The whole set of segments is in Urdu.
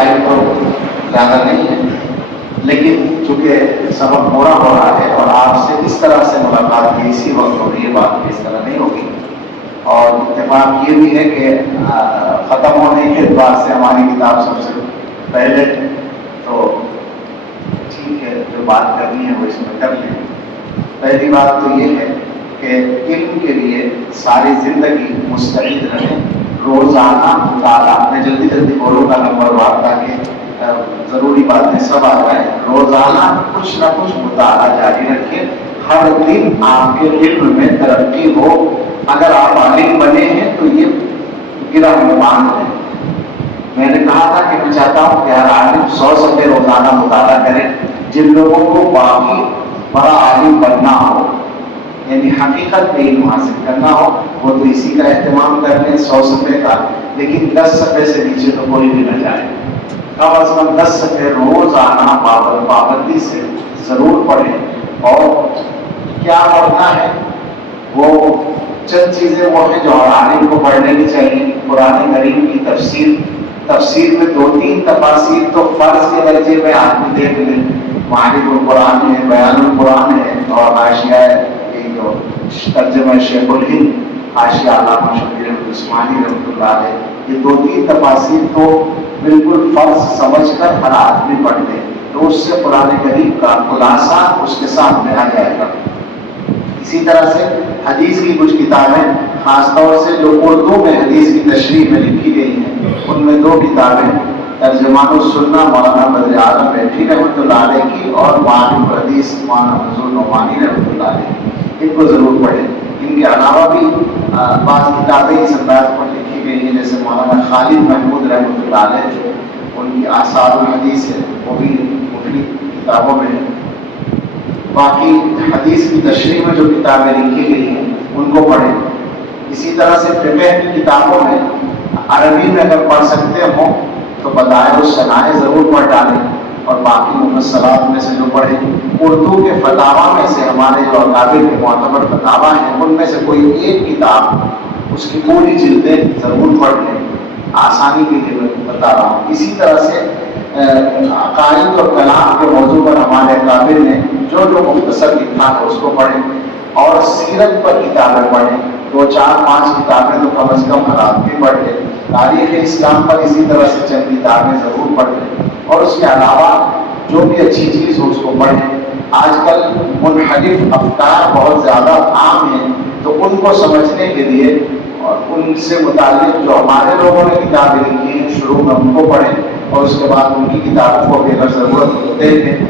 ٹائم تو زیادہ نہیں ہے، لیکن چونکہ سبق پورا ہو رہا ہے اور آپ سے اس طرح سے ملاقات کی اسی وقت ہو رہی ہے، بات اس طرح نہیں ہوگی. اور اتفاق یہ بھی ہے کہ ختم ہونے کے بعد سے ہماری کتاب سب سے پہلے، تو ٹھیک ہے جو بات کرنی ہے وہ اس میں کر لیں. پہلی بات تو یہ ہے کہ علم کے لیے ساری زندگی مستعد رہیں. روزانہ مطالعہ، میں جلدی جلدی بولوں گا نمبر وار تاکہ ضروری باتیں سب آ جائیں. روزانہ کچھ نہ کچھ مطالعہ جاری رکھیں. ہر دن آپ کے علم میں ترقی ہو. اگر آپ عالم بنے ہیں تو یہ گرہ مان ہے. میں نے کہا تھا کہ میں چاہتا ہوں کہ ہر عالم 100 صفحے روزانہ مطالعہ کرے. جن لوگوں کو باقی بڑا عالم بننا ہو، یعنی حقیقت میں علم حاصل کرنا ہو، وہ تو اسی کا اہتمام کر لیں 100 صفحے کا. لیکن 10 صفحے سے نیچے تو کوئی بھی نہ جائے. کم از کم 10 صفحے روزانہ پابندی سے ضرور پڑھیں. اور کیا پڑھنا ہے؟ وہ چند چیزیں وہ ہیں جو ہر عالم کو پڑھنے کی چاہیے. قرآن کریم کی تفسیر میں 2-3 تفاسیر تو فرض کے درجے میں آدمی دیکھ لیں. معارف القرآن ہے، بیان القرآن ہے، اور حاشیہ یہ جو ترجمہ شیخ الہند حاشیہ علامہ شبیر عثمانی رحمۃ اللہ علیہ، یہ 2-3 تفاسیر تو بالکل فرض سمجھ کر ہر آدمی پڑھ لے تو اس سے قرآن کریم کا خلاصہ اس کے سامنے آ جائے گا. اسی طرح سے حدیث کی کچھ کتابیں، خاص طور سے جو اردو میں حدیث کی تشریح میں لکھی گئی ہیں، ان میں 2 کتابیں ترجمان السنہ مولانا بدر اعظم بیٹھی رحمۃ اللہ علیہ کی اور معارف الحدیث مولانا فضل نعمانی رحمۃ اللہ علیہ کی، ان کو ضرور پڑھیں. ان کے علاوہ بھی بعض کتابیں اس انداز پر لکھی گئی ہیں، جیسے مولانا خالد محمود رحمۃ اللہ علیہ، ان کی آثار الحدیث ہے، وہ بھی مفید کتابوں میں ہے. باقی حدیث کی تشریح میں جو کتابیں لکھی گئی ہیں ان کو پڑھیں. اسی طرح سے فقہ کی کتابوں میں عربی میں اگر پڑھ سکتے ہوں تو بدائع الصنائع ضرور پڑھ ڈالیں، اور باقی مفصلات میں سے جو پڑھیں. اردو کے فتاوا میں سے ہمارے جو اکابر کے معتبر فتاوا ہیں ان میں سے کوئی ایک کتاب اس کی پوری جلدیں ضرور پڑھ لیں. آسانی کے لیے میں بتا رہا ہوں. اسی طرح سے عقائد اور کلام کے موضوع پر ہمارے اکابر نے جو مختصر لکھا ہے اس کو پڑھیں. اور سیرت پر کتابیں پڑھیں، 2-4-5 کتابیں تو کم از کم ہر آدمی پڑھ لیں. تاریخ اسلام پر اسی طرح سے چند کتابیں ضرور پڑھ لیں. اور اس کے علاوہ جو بھی اچھی چیز ہو اس کو پڑھیں. آج کل منحرف افکار بہت زیادہ عام ہیں، تو ان کو سمجھنے کے لیے اور ان سے متعلق جو ہمارے لوگوں نے کتابیں لکھی ہیں شروع میں ان کو پڑھیں، اور اس کے بعد ان کی کتابوں کو بھی اگر ضرورت ہو دیکھیں.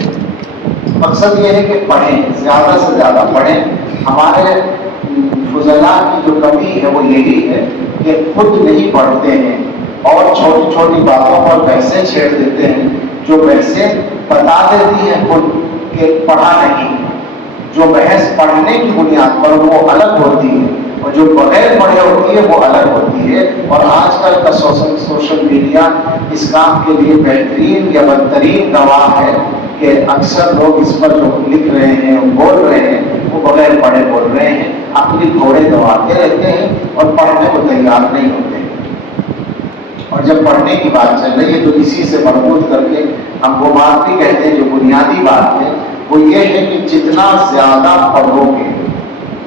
مقصد یہ ہے کہ پڑھیں، زیادہ سے زیادہ پڑھیں. ہمارے فضلاء کی جو کمی ہے وہ یہی ہے کہ خود نہیں پڑھتے ہیں اور چھوٹی چھوٹی باتوں پر بحثیں چھیڑ دیتے ہیں. جو بحثیں بتا دیتی ہیں خود کہ پڑھا نہیں، جو بحث پڑھنے کی بنیاد پر وہ الگ ہوتی ہے، اور جو بغیر پڑھے ہوتی ہے وہ الگ ہوتی ہے. اور آج کل کا سوشل میڈیا اس کام کے لیے بہترین یا بدترین گواہ ہے کہ اکثر لوگ اس پر جو لکھ رہے ہیں بول رہے ہیں وہ بغیر پڑھے بول رہے ہیں، اپنی گھوڑے دواتے رہتے ہیں اور پڑھنے کو تیار نہیں ہوتے. اور جب پڑھنے کی بات چل رہی ہے تو اسی سے مربوط کر کے ہم وہ بات بھی کہتے ہیں جو بنیادی بات ہے، وہ یہ ہے کہ جتنا زیادہ پڑھو گے،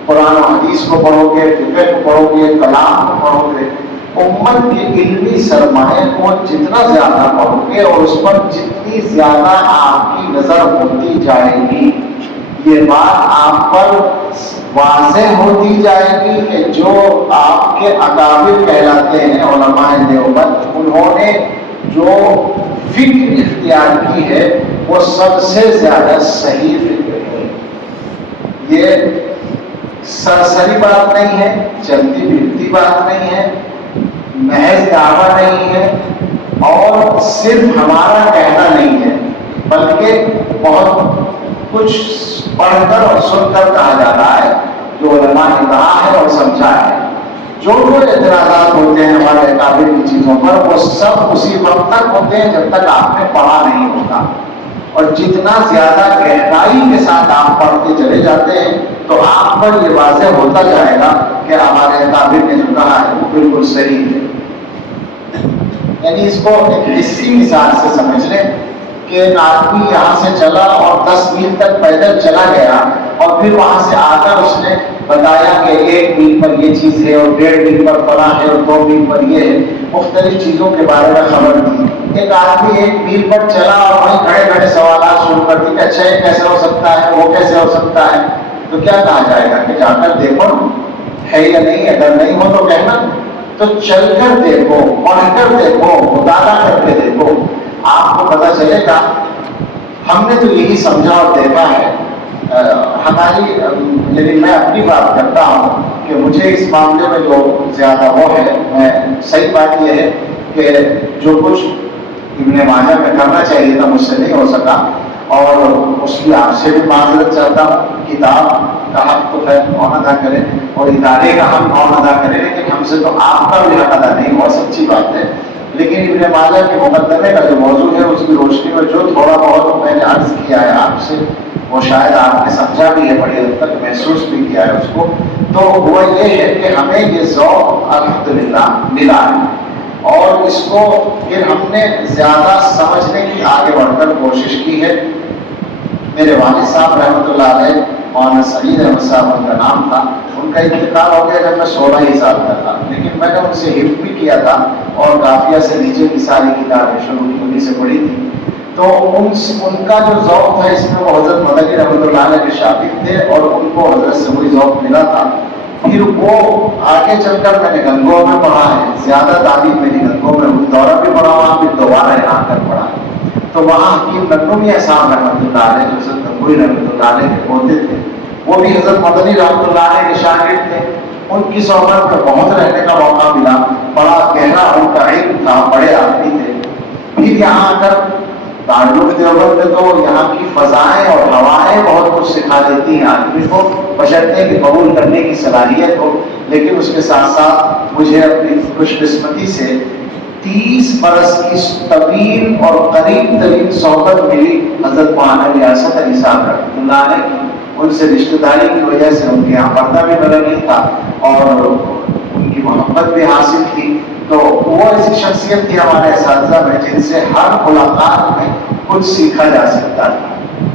قرآن و حدیث کو پڑھو گے، فقہ کو پڑھو گے، کلام کو پڑھو گے، امت کے علمی سرمایہ کو جتنا زیادہ پڑھو گے اور اس پر جتنی زیادہ آپ کی نظر ہوتی جائے گی، یہ بات آپ پر واضح ہوتی جائے گی کہ جو آپ کے اکابر کہلاتے ہیں علماء دیوبند، انہوں نے جو فکر اختیار کی ہے وہ سب سے زیادہ صحیح فکر ہے. یہ سرسری بات نہیں ہے، چلتی پھرتی بات نہیں ہے، محض دعویٰ نہیں ہے، اور صرف ہمارا کہنا نہیں ہے، بلکہ بہت کچھ پڑھ کر اور سن کر کہا جاتا ہے جو علماء نے کہا ہے اور سمجھا ہے. جو اعتراضات ہوتے ہیں ہمارے اکابر کی چیزوں پر وہ سب اسی وقت تک ہوتے ہیں جب تک آپ نے پڑھا نہیں ہوتا. اور جتنا زیادہ گہرائی کے ساتھ آپ پڑھتے چلے جاتے ہیں تو آپ پر یہ واضح ہوتا جائے گا کہ ہمارے اکابر نے جو کہا ہے وہ بالکل صحیح ہے. یعنی اس کو ایک حصی مثال سے سمجھ لیں کہ ایک آدمی یہاں سے چلا اور 10 میل تک پیدل چلا گیا اور پھر وہاں سے آ کر اس نے بتایا کہ 1 میل پر یہ چیز ہے اور 1.5 میل پر فلاں ہے اور 2 میل پر یہ ہے، مختلف چیزوں کے بارے میں خبر دی۔ ایک آدمی 1 میل پر چلا اور وہیں کھڑے کھڑے سوالات شروع کر دی کہ اچھا یہ کیسے ہو سکتا ہے، وہ کیسے ہو سکتا ہے، تو کیا کہا جائے گا کہ جا کر دیکھو ہے یا نہیں، اگر نہیں ہو تو کہنا، تو چل کر دیکھو، پڑھ کر دیکھو، مطالعہ کر کے دیکھو، آپ کو پتہ چلے گا۔ ہم نے تو یہی سمجھا اور دیکھا ہے، ہماری یعنی میں اپنی بات کرتا ہوں کہ مجھے اس معاملے میں جو زیادہ وہ ہے، میں صحیح بات یہ ہے کہ جو کچھ ابن ماجہ میں کرنا چاہیے تھا مجھ سے نہیں ہو سکا، اور اس کی آپ سے بھی معذرت چاہتا ہوں۔ کتاب کا حق تو خیر کون ادا کرے اور ادارے کا حق کون ادا کرے، لیکن ہم سے تو آپ کا بھی حق ادا نہیں ہوا، سچی بات ہے۔ لیکن ابن ماجہ کے مقدمے کا جو موضوع ہے اس کی روشنی میں جو تھوڑا بہت میں نے عرض کیا ہے آپ سے، وہ شاید آپ نے سمجھا بھی ہے، بڑی حد تک محسوس بھی کیا ہے اس کو، تو وہ یہ ہے کہ ہمیں یہ ذوق الحمدللہ ملا ہے، اور اس کو پھر ہم نے زیادہ سمجھنے کی آگے بڑھ کر کوشش کی ہے۔ میرے والد صاحب رحمۃ اللہ علیہ، مولانا سعید احمد صاحب ان کا نام تھا، ان کا انتقال ہو گیا جب میں 16 ہی سال کا تھا، لیکن میں نے ان سے حفظ بھی کیا تھا اور قافیہ سے نیچے کی ساری کتابیں شروع کی انہیں سے پڑھی تھی۔ تو ان کا جو ذوق تھا اس میں وہ حضرت مدنی رحمۃ اللہ علیہ کے شاگرد تھے، اور ان کو حضرت سے وہی ذوق ملا تھا۔ پھر وہ آگے چل کر میں نے گنگو میں پڑھا ہے، زیادہ تعلیم میری گنگو میں ہوئی، دورہ بھی پڑھا وہاں، پھر دوبارہ یہاں کر پڑھا۔ تو وہاں حکیم ننو میاں صاحب رحمۃ اللہ علیہ، جو حضرت گنگوئی رحمۃ اللہ علیہ کے پوتے تھے، وہ بھی حضرت مدنی رحمۃ اللہ علیہ کے شاگرد تھے۔ ان کی صحبت میں بہت رہنے کا موقع ملا، بڑا گہرا ان کا علم تھا، بڑے آدمی تھے۔ پھر یہاں آ کر دارالعلوم دیوبند میں تو یہاں کی فضائیں اور ہوائیں بہت کچھ سکھا دیتی ہیں آدمی کو، بشرطے کہ قبول کرنے کی صلاحیت ہو۔ لیکن اس کے ساتھ ساتھ مجھے اپنی خوش قسمتی سے 30 برس کی طویل اور قریب ترین صحبت ملی حضرت مولانا ریاست علی صاحب رحمۃ اللہ علیہ۔ ان سے رشتہ داری کی وجہ سے ان کے یہاں پردہ بھی بدل نہیں تھا اور ان کی محبت بھی حاصل تھی۔ تو وہ ایسی شخصیت تھی ہمارے اساتذہ میں جن سے ہر ملاقات میں کچھ سیکھا جا سکتا تھا،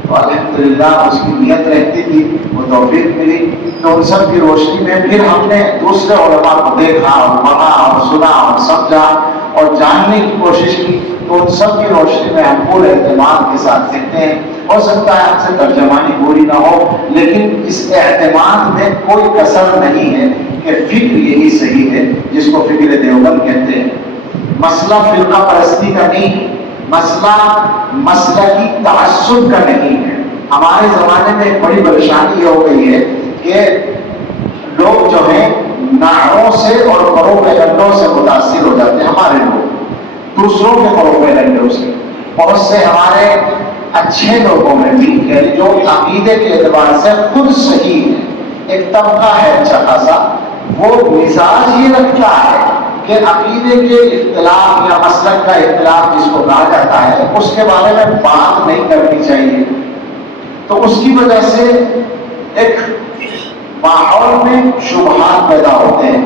تو الحمدللہ اس کی نیت رہتی تھی، وہ توفیق ملی۔ تو ان سب کی روشنی میں پھر ہم نے دوسرے علماء کو دیکھا اور پڑھا اور سنا اور سمجھا اور جاننے کی کوشش کی، تو ان سب کی روشنی میں ہم پورے اعتماد کے ساتھ دیکھتے ہیں۔ ہو سکتا ہے ہم سے ترجمانی پوری نہ ہو، لیکن اس اعتماد میں کوئی کسر نہیں ہے کہ فکر یہی صحیح ہے جس کو فکر دیوبند کہتے ہیں۔ مسئلہ فرقہ پرستی کا نہیں ہے، مسئلہ مسلکی تعصب کا نہیں ہے۔ ہمارے زمانے میں ایک بڑی پریشانی یہ ہو گئی ہے کہ لوگ جو ہیں نعروں سے اور پروپیگنڈوں سے متاثر ہو جاتے ہیں، ہمارے لوگ دوسروں کے پروپیگنڈوں سے۔ بہت سے ہمارے اچھے لوگوں میں بھی، یعنی جو عقیدے کے اعتبار سے خود صحیح ہے، ایک طبقہ ہے اچھا خاصا، وہ مزاج یہ رکھتا ہے کہ عقیدے کے اختلاف یا مسلک کا اختلاف جس کو کہا جاتا ہے اس کے بارے میں بات نہیں کرنی چاہیے۔ تو اس کی وجہ سے ایک ماحول میں شبہات پیدا ہوتے ہیں۔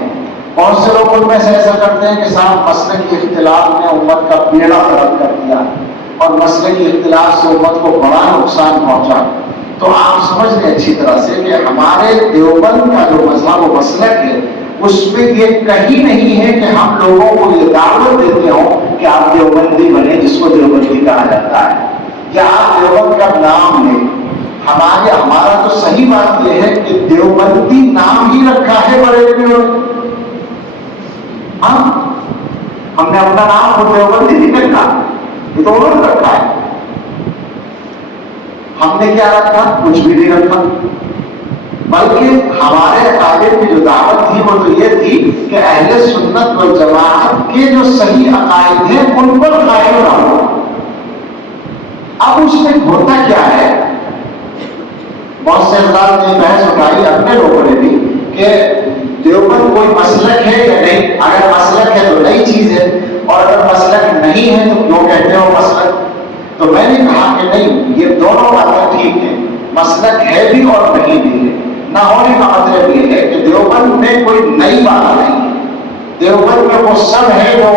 بہت سے لوگ ان میں سے ایسا کرتے ہیں کہ صاحب مسلک کی اختلاف نے امت کا بیڑا غرق کر دیا اور مسلک کی اختلاف سے امت کو بڑا نقصان پہنچا۔ تو آپ سمجھ لیں اچھی طرح سے کہ ہمارے دیوبند کا جو مذہب و مسلک ہے اس میں یہ کہیں نہیں ہے کہ ہم لوگوں کو یہ دعوت دیتے ہوں کہ آپ دیوبندی بنے، جس کو دیوبندی کہا جاتا ہے، یا آپ دیوبند کا نام لیں۔ ہمارا تو صحیح بات یہ ہے کہ دیوبندی نام ہی رکھا ہے بریلویوں نے۔ ہم نے اپنا نام خود دیوبندی نہیں رکھا، یہ تو انہوں نے رکھا ہے۔ ہم نے کیا رکھا؟ کچھ بھی نہیں رکھا، بلکہ ہمارے عقائد کی جو دعوت تھی وہ تو یہ تھی کہ اہل سنت والجماعت کے جو صحیح عقائد ہیں ان پر قائم رہو۔ اب اس میں ہوتا کیا ہے، بہت سے حضرات نے بحث اٹھائی اپنے لوگوں نے بھی کہ دیوبند کوئی مسلک ہے یا نہیں، اگر مسلک ہے تو نئی چیز ہے، اور اگر مسلک نہیں ہے تو کیوں کہتے ہو مسلک؟ تو میں نے کہا کہ نہیں، یہ دونوں باتیں ٹھیک ہیں، مسلک ہے بھی اور نہیں بھی ہے۔ نہ ہونے کا مطلب یہ ہے کہ دیوبند میں کوئی نئی بات نہیں ہے، دیوبند میں وہ سب ہے جو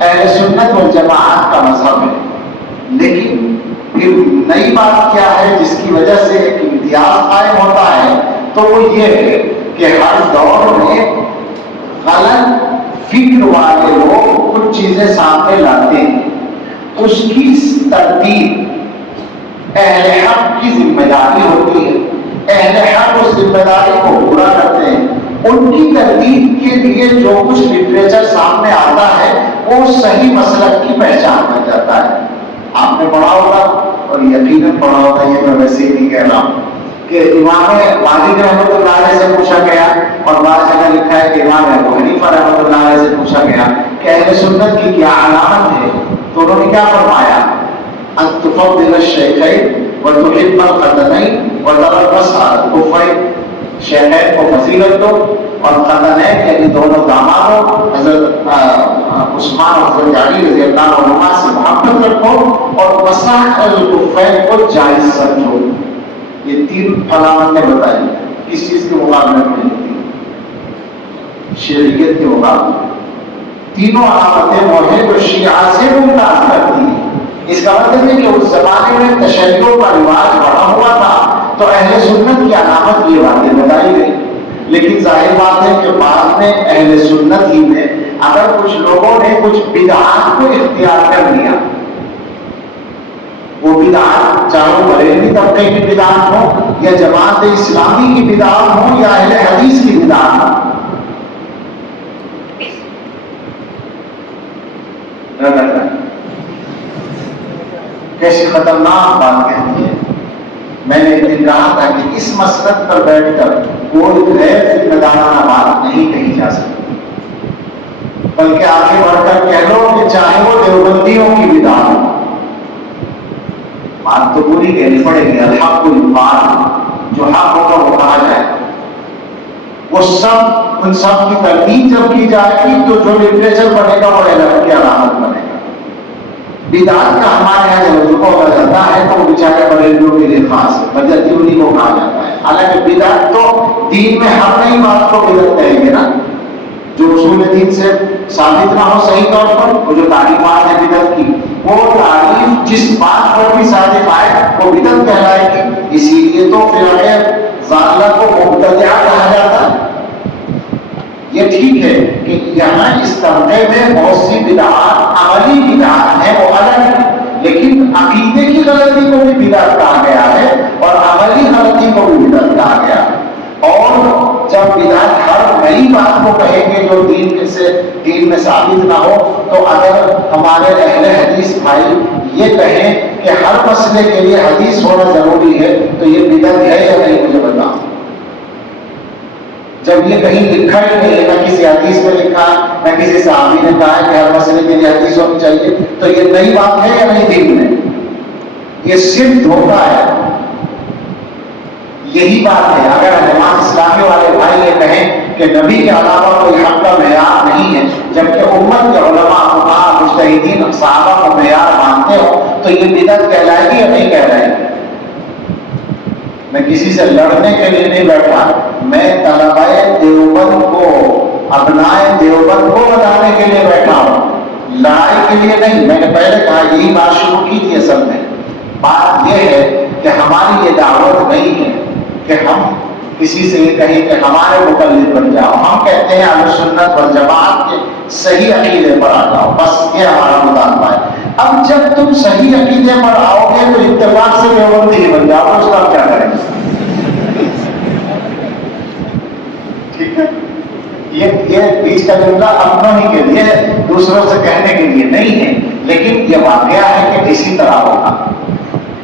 اہل سنت والجماعت کا مذہب ہے، لیکن پھر نئی بات کیا ہے جس کی وجہ سے ایک امتیاز قائم ہوتا ہے، تو وہ یہ ہے کہ ہر دور میں غلط فکر والے لوگ کچھ چیزیں سامنے لاتے ہیں، اس کی ترتیب اہل حق کی ذمہ داری ہوتی ہے، اہل حق اس ذمہ داری کو پورا کرتے ہیں، ان کی ترتیب کے لیے جو کچھ لٹریچر سامنے آتا ہے وہ صحیح مسلک کی پہچان بن جاتا ہے۔ آپ نے پڑھا ہوگا اور یقیناً پڑھا ہوگا، یہ میں ویسے ہی نہیں کہہ رہا ہوں، کہ امام مالک رحمۃ اللہ علیہ سے پوچھا گیا، اور بعض جگہ لکھا ہے کہ امام ابو حنیفہ رحمۃ اللہ علیہ سے پوچھا گیا کہ اہل سنت کی کیا علامت ہے، تو انہوں نے کیا فرمایا؟ ان تفضل الشیخین وتحب القدمین وتربص على الکفین، شیخین کو فضیلت دو اور قدمین یعنی دونوں دامادوں حضرت عثمان اور حضرت علی رضی اللہ عنہما سے محبت رکھو، اور مسح الکفین کو جائز سمجھو۔ یہ تین علامتیں بتائی، کس چیز کے مقابلے میں ہوتی ہیں؟ شریعت کے مقابلے۔ تینوں علامتیں وہ ہیں جو شیعہ سے ممتاز کرتی ہیں۔ اس کا مطلب ہے کہ اس زمانے میں تشیع کا رواج بڑھا ہوا تھا تو اہل سنت کی علامت یہ باتیں بتائی گئی، لیکن ظاہر بات ہے کہ بعد میں اہل سنت ہی میں اگر کچھ لوگوں نے کچھ بدعات کو اختیار کر لیا، وہ بدعات چاہے بریلوی طبقے کی بدعات ہو یا جماعت اسلامی کی بدعات ہو یا اہل حدیث کی بدعات ہو، کیسی خطرناک بات کہتی ہے۔ میں نے ایک دن کہا تھا کہ اس مسلک پر بیٹھ کر کوئی غیر ذمہ دارانہ بات نہیں کہی جا سکتی، بلکہ آگے بڑھ کر کہہ لو کہ چاہے وہ دیوبندیوں کی بدعت ہو، بات تو پوری کہنی پڑے گی، الحق یقال، جو حق ہوگا وہ کہا جائے، وہ سب ان سب کی تردید جب کی جائے گی تو جو لٹریچر بنے گا وہ الگ کی علامت بنے گا۔ بدعت کا ہمارے یہاں جب رجوع ہو جاتا ہے تو وہ بیچارے بریلویوں کے لیے خاص ہے، بدعتی انہیں کو کہا جاتا ہے، حالانکہ بدعت تو دین میں ہر نئی بات کو بدعت کہیں گے نا، جو اصول دین سے ثابت نہ ہو صحیح طور پر، وہ جو تعلیمات ہیں بدعت کی، وہ تعریف جس بات پر بھی صادق آئے وہ بدعت کہلائے گی، اسی لیے تو فرقہ ضالہ کو مبتدعہ کہا جاتا ہے۔ یہ ٹھیک ہے کہ یہاں اس طبقے میں بہت سی بدعات عملی بدعات ہیں وہ الگ ہیں، لیکن عقیدے کی غلطی کو بھی بدعت کہا گیا ہے اور عملی غلطی کو بھی بدعت کہا گیا ہے۔ اور جب بدعت ہر نئی بات کو کہیں گے جو دین میں ثابت نہ ہو، تو اگر ہمارے اہل حدیث بھائی یہ کہیں کہ ہر مسئلے کے لیے حدیث ہونا ضروری ہے تو یہ بدعت ہے یا نہیں مجھے بتاؤ۔ جب یہ کہیں لکھا ہی نہیں ہے، نہ کسی حدیث میں لکھا نہ کسی صحابی نے کہا کہ ہر مسئلے کے لیے حدیث ہونی چاہیے، تو یہ نئی بات ہے یا نہیں دین میں؟ یہ صرف دھوکہ ہے۔ یہی بات ہے اگر جماعت اسلامی والے بھائی یہ کہیں کہ نبی کے علاوہ کوئی حق کا معیار نہیں ہے، جبکہ امت کے علماء فقہاء مجتہدین صحابہ کو معیار مانتے ہو، تو یہ بدعت کہلائے گی یا نہیں کہلائے گی؟ میں کسی سے لڑنے کے لیے نہیں بیٹھا، میں طلبہ دیوبند کو، ابنائے دیوبند کو بتانے کے لیے بیٹھا ہوں، لڑائی کے لیے نہیں۔ میں نے پہلے کہا یہی بات شروع کی تھی، اصل میں بات یہ ہے کہ ہماری یہ دعوت نہیں ہے کہ ہم کسی سے یہ کہیں کہ ہمارے مقلد بن جاؤ، ہم کہتے ہیں اہل سنت والجماعت کے صحیح عقیدے پر آ جاؤ، بس یہ ہمارا مطالبہ ہے۔ اب جب تم صحیح عقیدے پر آؤ گے تو اتفاق سے دیوبندی ہی بن جاؤ، اس کا کیا کریں گے؟ ٹھیک ہے، یہ بیچ کا جملہ اپنوں ہی کے لیے، دوسروں سے کہنے کے لیے نہیں ہے، لیکن یہ واقعہ ہے کہ اسی طرح ہوگا۔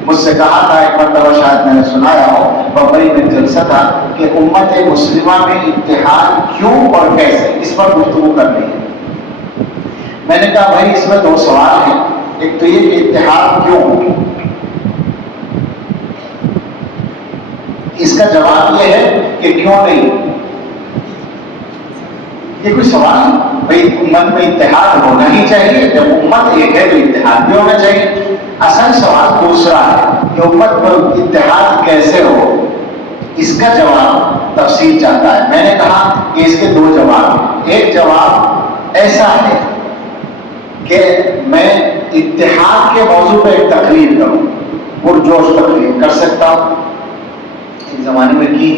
مجھ سے کہا تھا ایک مرتبہ، شاید میں نے سنایا ہو، بمبئی میں جلسہ تھا کہ امت مسلمہ میں اتحاد کیوں اور کیسے، اس پر گفتگو کرنی ہے۔ میں نے کہا بھائی اس میں دو سوال ہیں، ایک تو یہ کہ اتحاد کیوں، اس کا جواب یہ ہے کہ کیوں نہیں۔ یہ کوئی سوال نہیں، بھائی امت میں اتحاد ہونا ہی چاہیے، جب امت ایک ہے تو اتحاد بھی ہونا چاہیے۔ اصل سوال دوسرا ہے کہ امت میں اتحاد کیسے ہو، اس کا جواب تفصیل چاہتا ہے۔ میں نے کہا کہ اس کے دو جواب ہیں۔ ایک جواب ایسا ہے کہ میں اتحاد کے موضوع پہ ایک تقریر کروں، پرجوش تقریر کر سکتا ہوں. ایک زمانے میں کی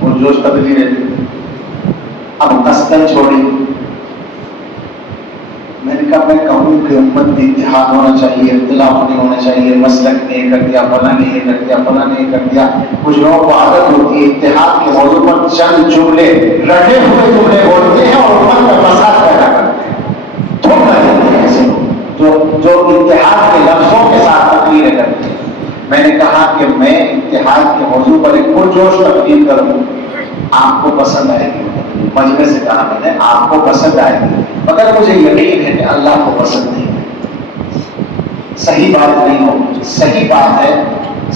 پرجوش تقریر، اب قصدن چھوڑی. میں نے کہا میں کہوں کہ امت میں اتحاد ہونا چاہیے، اختلاف نہیں ہونا چاہیے، مسلک نے یہ کر دیا، فلاں نے یہ کر دیا، فلاں نے یہ کر دیا. کچھ لوگوں کو عادت ہوتی ہے اتحاد کے موضوع پر چند جملے، رٹے ہوئے جملے بولتے ہیں اور امت میں فساد پیدا کرتے ہیں. دھوکہ دیتے ہیں ایسے لوگ جو اتحاد کے لفظوں کے ساتھ تقریریں کرتے ہیں. میں نے کہا کہ میں اتحاد کے موضوع پر ایک پرجوش تقریر کروں، آپ کو پسند آئے گی. مجمع سے کہا میں نے آپ کو پسند آئے گی، مگر مجھے یقین ہے کہ اللہ کو پسند نہیں ہے. صحیح بات نہیں ہوگی. صحیح بات ہے،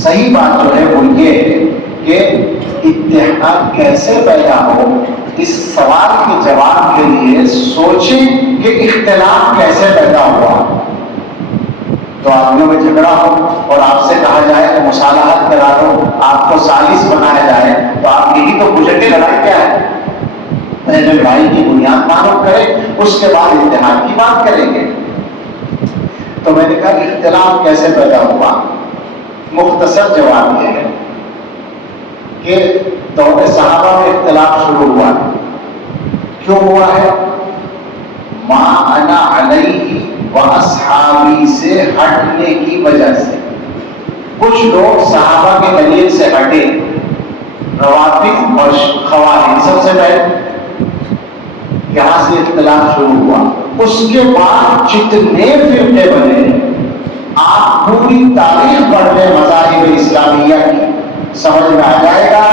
صحیح بات جو ہے وہ یہ ہے کہ اتحاد کیسے پیدا ہو، اس سوال کے جواب کے لیے سوچیں کہ اختلاف کیسے پیدا ہوا. تو آدمیوں میں جھگڑا ہو اور آپ سے کہا جائے کہ مصالحت کرا دو، آپ کو سالس بنایا جائے، تو آپ یہی تو پوچھیں گے لڑائی کیا ہے. پہلے لڑائی کی بنیاد معلوم کریں، اس کے بعد اتحاد کی بات کریں گے. تو میں نے کہا اختلاف کیسے پیدا ہوا. مختصر جواب یہ ہے کہ دور صحابہ میں اختلاف شروع ہوا. کیوں ہوا ہے؟ ما انا علیہ و اصحابی سے ہٹنے کی وجہ سے. کچھ لوگ صحابہ کے دلیل سے ہٹے، روافض اور خوارج. سب سے پہلے یہاں سے اختلاف شروع ہوا. اس کے بعد جتنے فرقے بنے، آپ پوری تاریخ پڑھ لیں مذاہب اسلامیہ کی، سمجھ میں آ جائے گا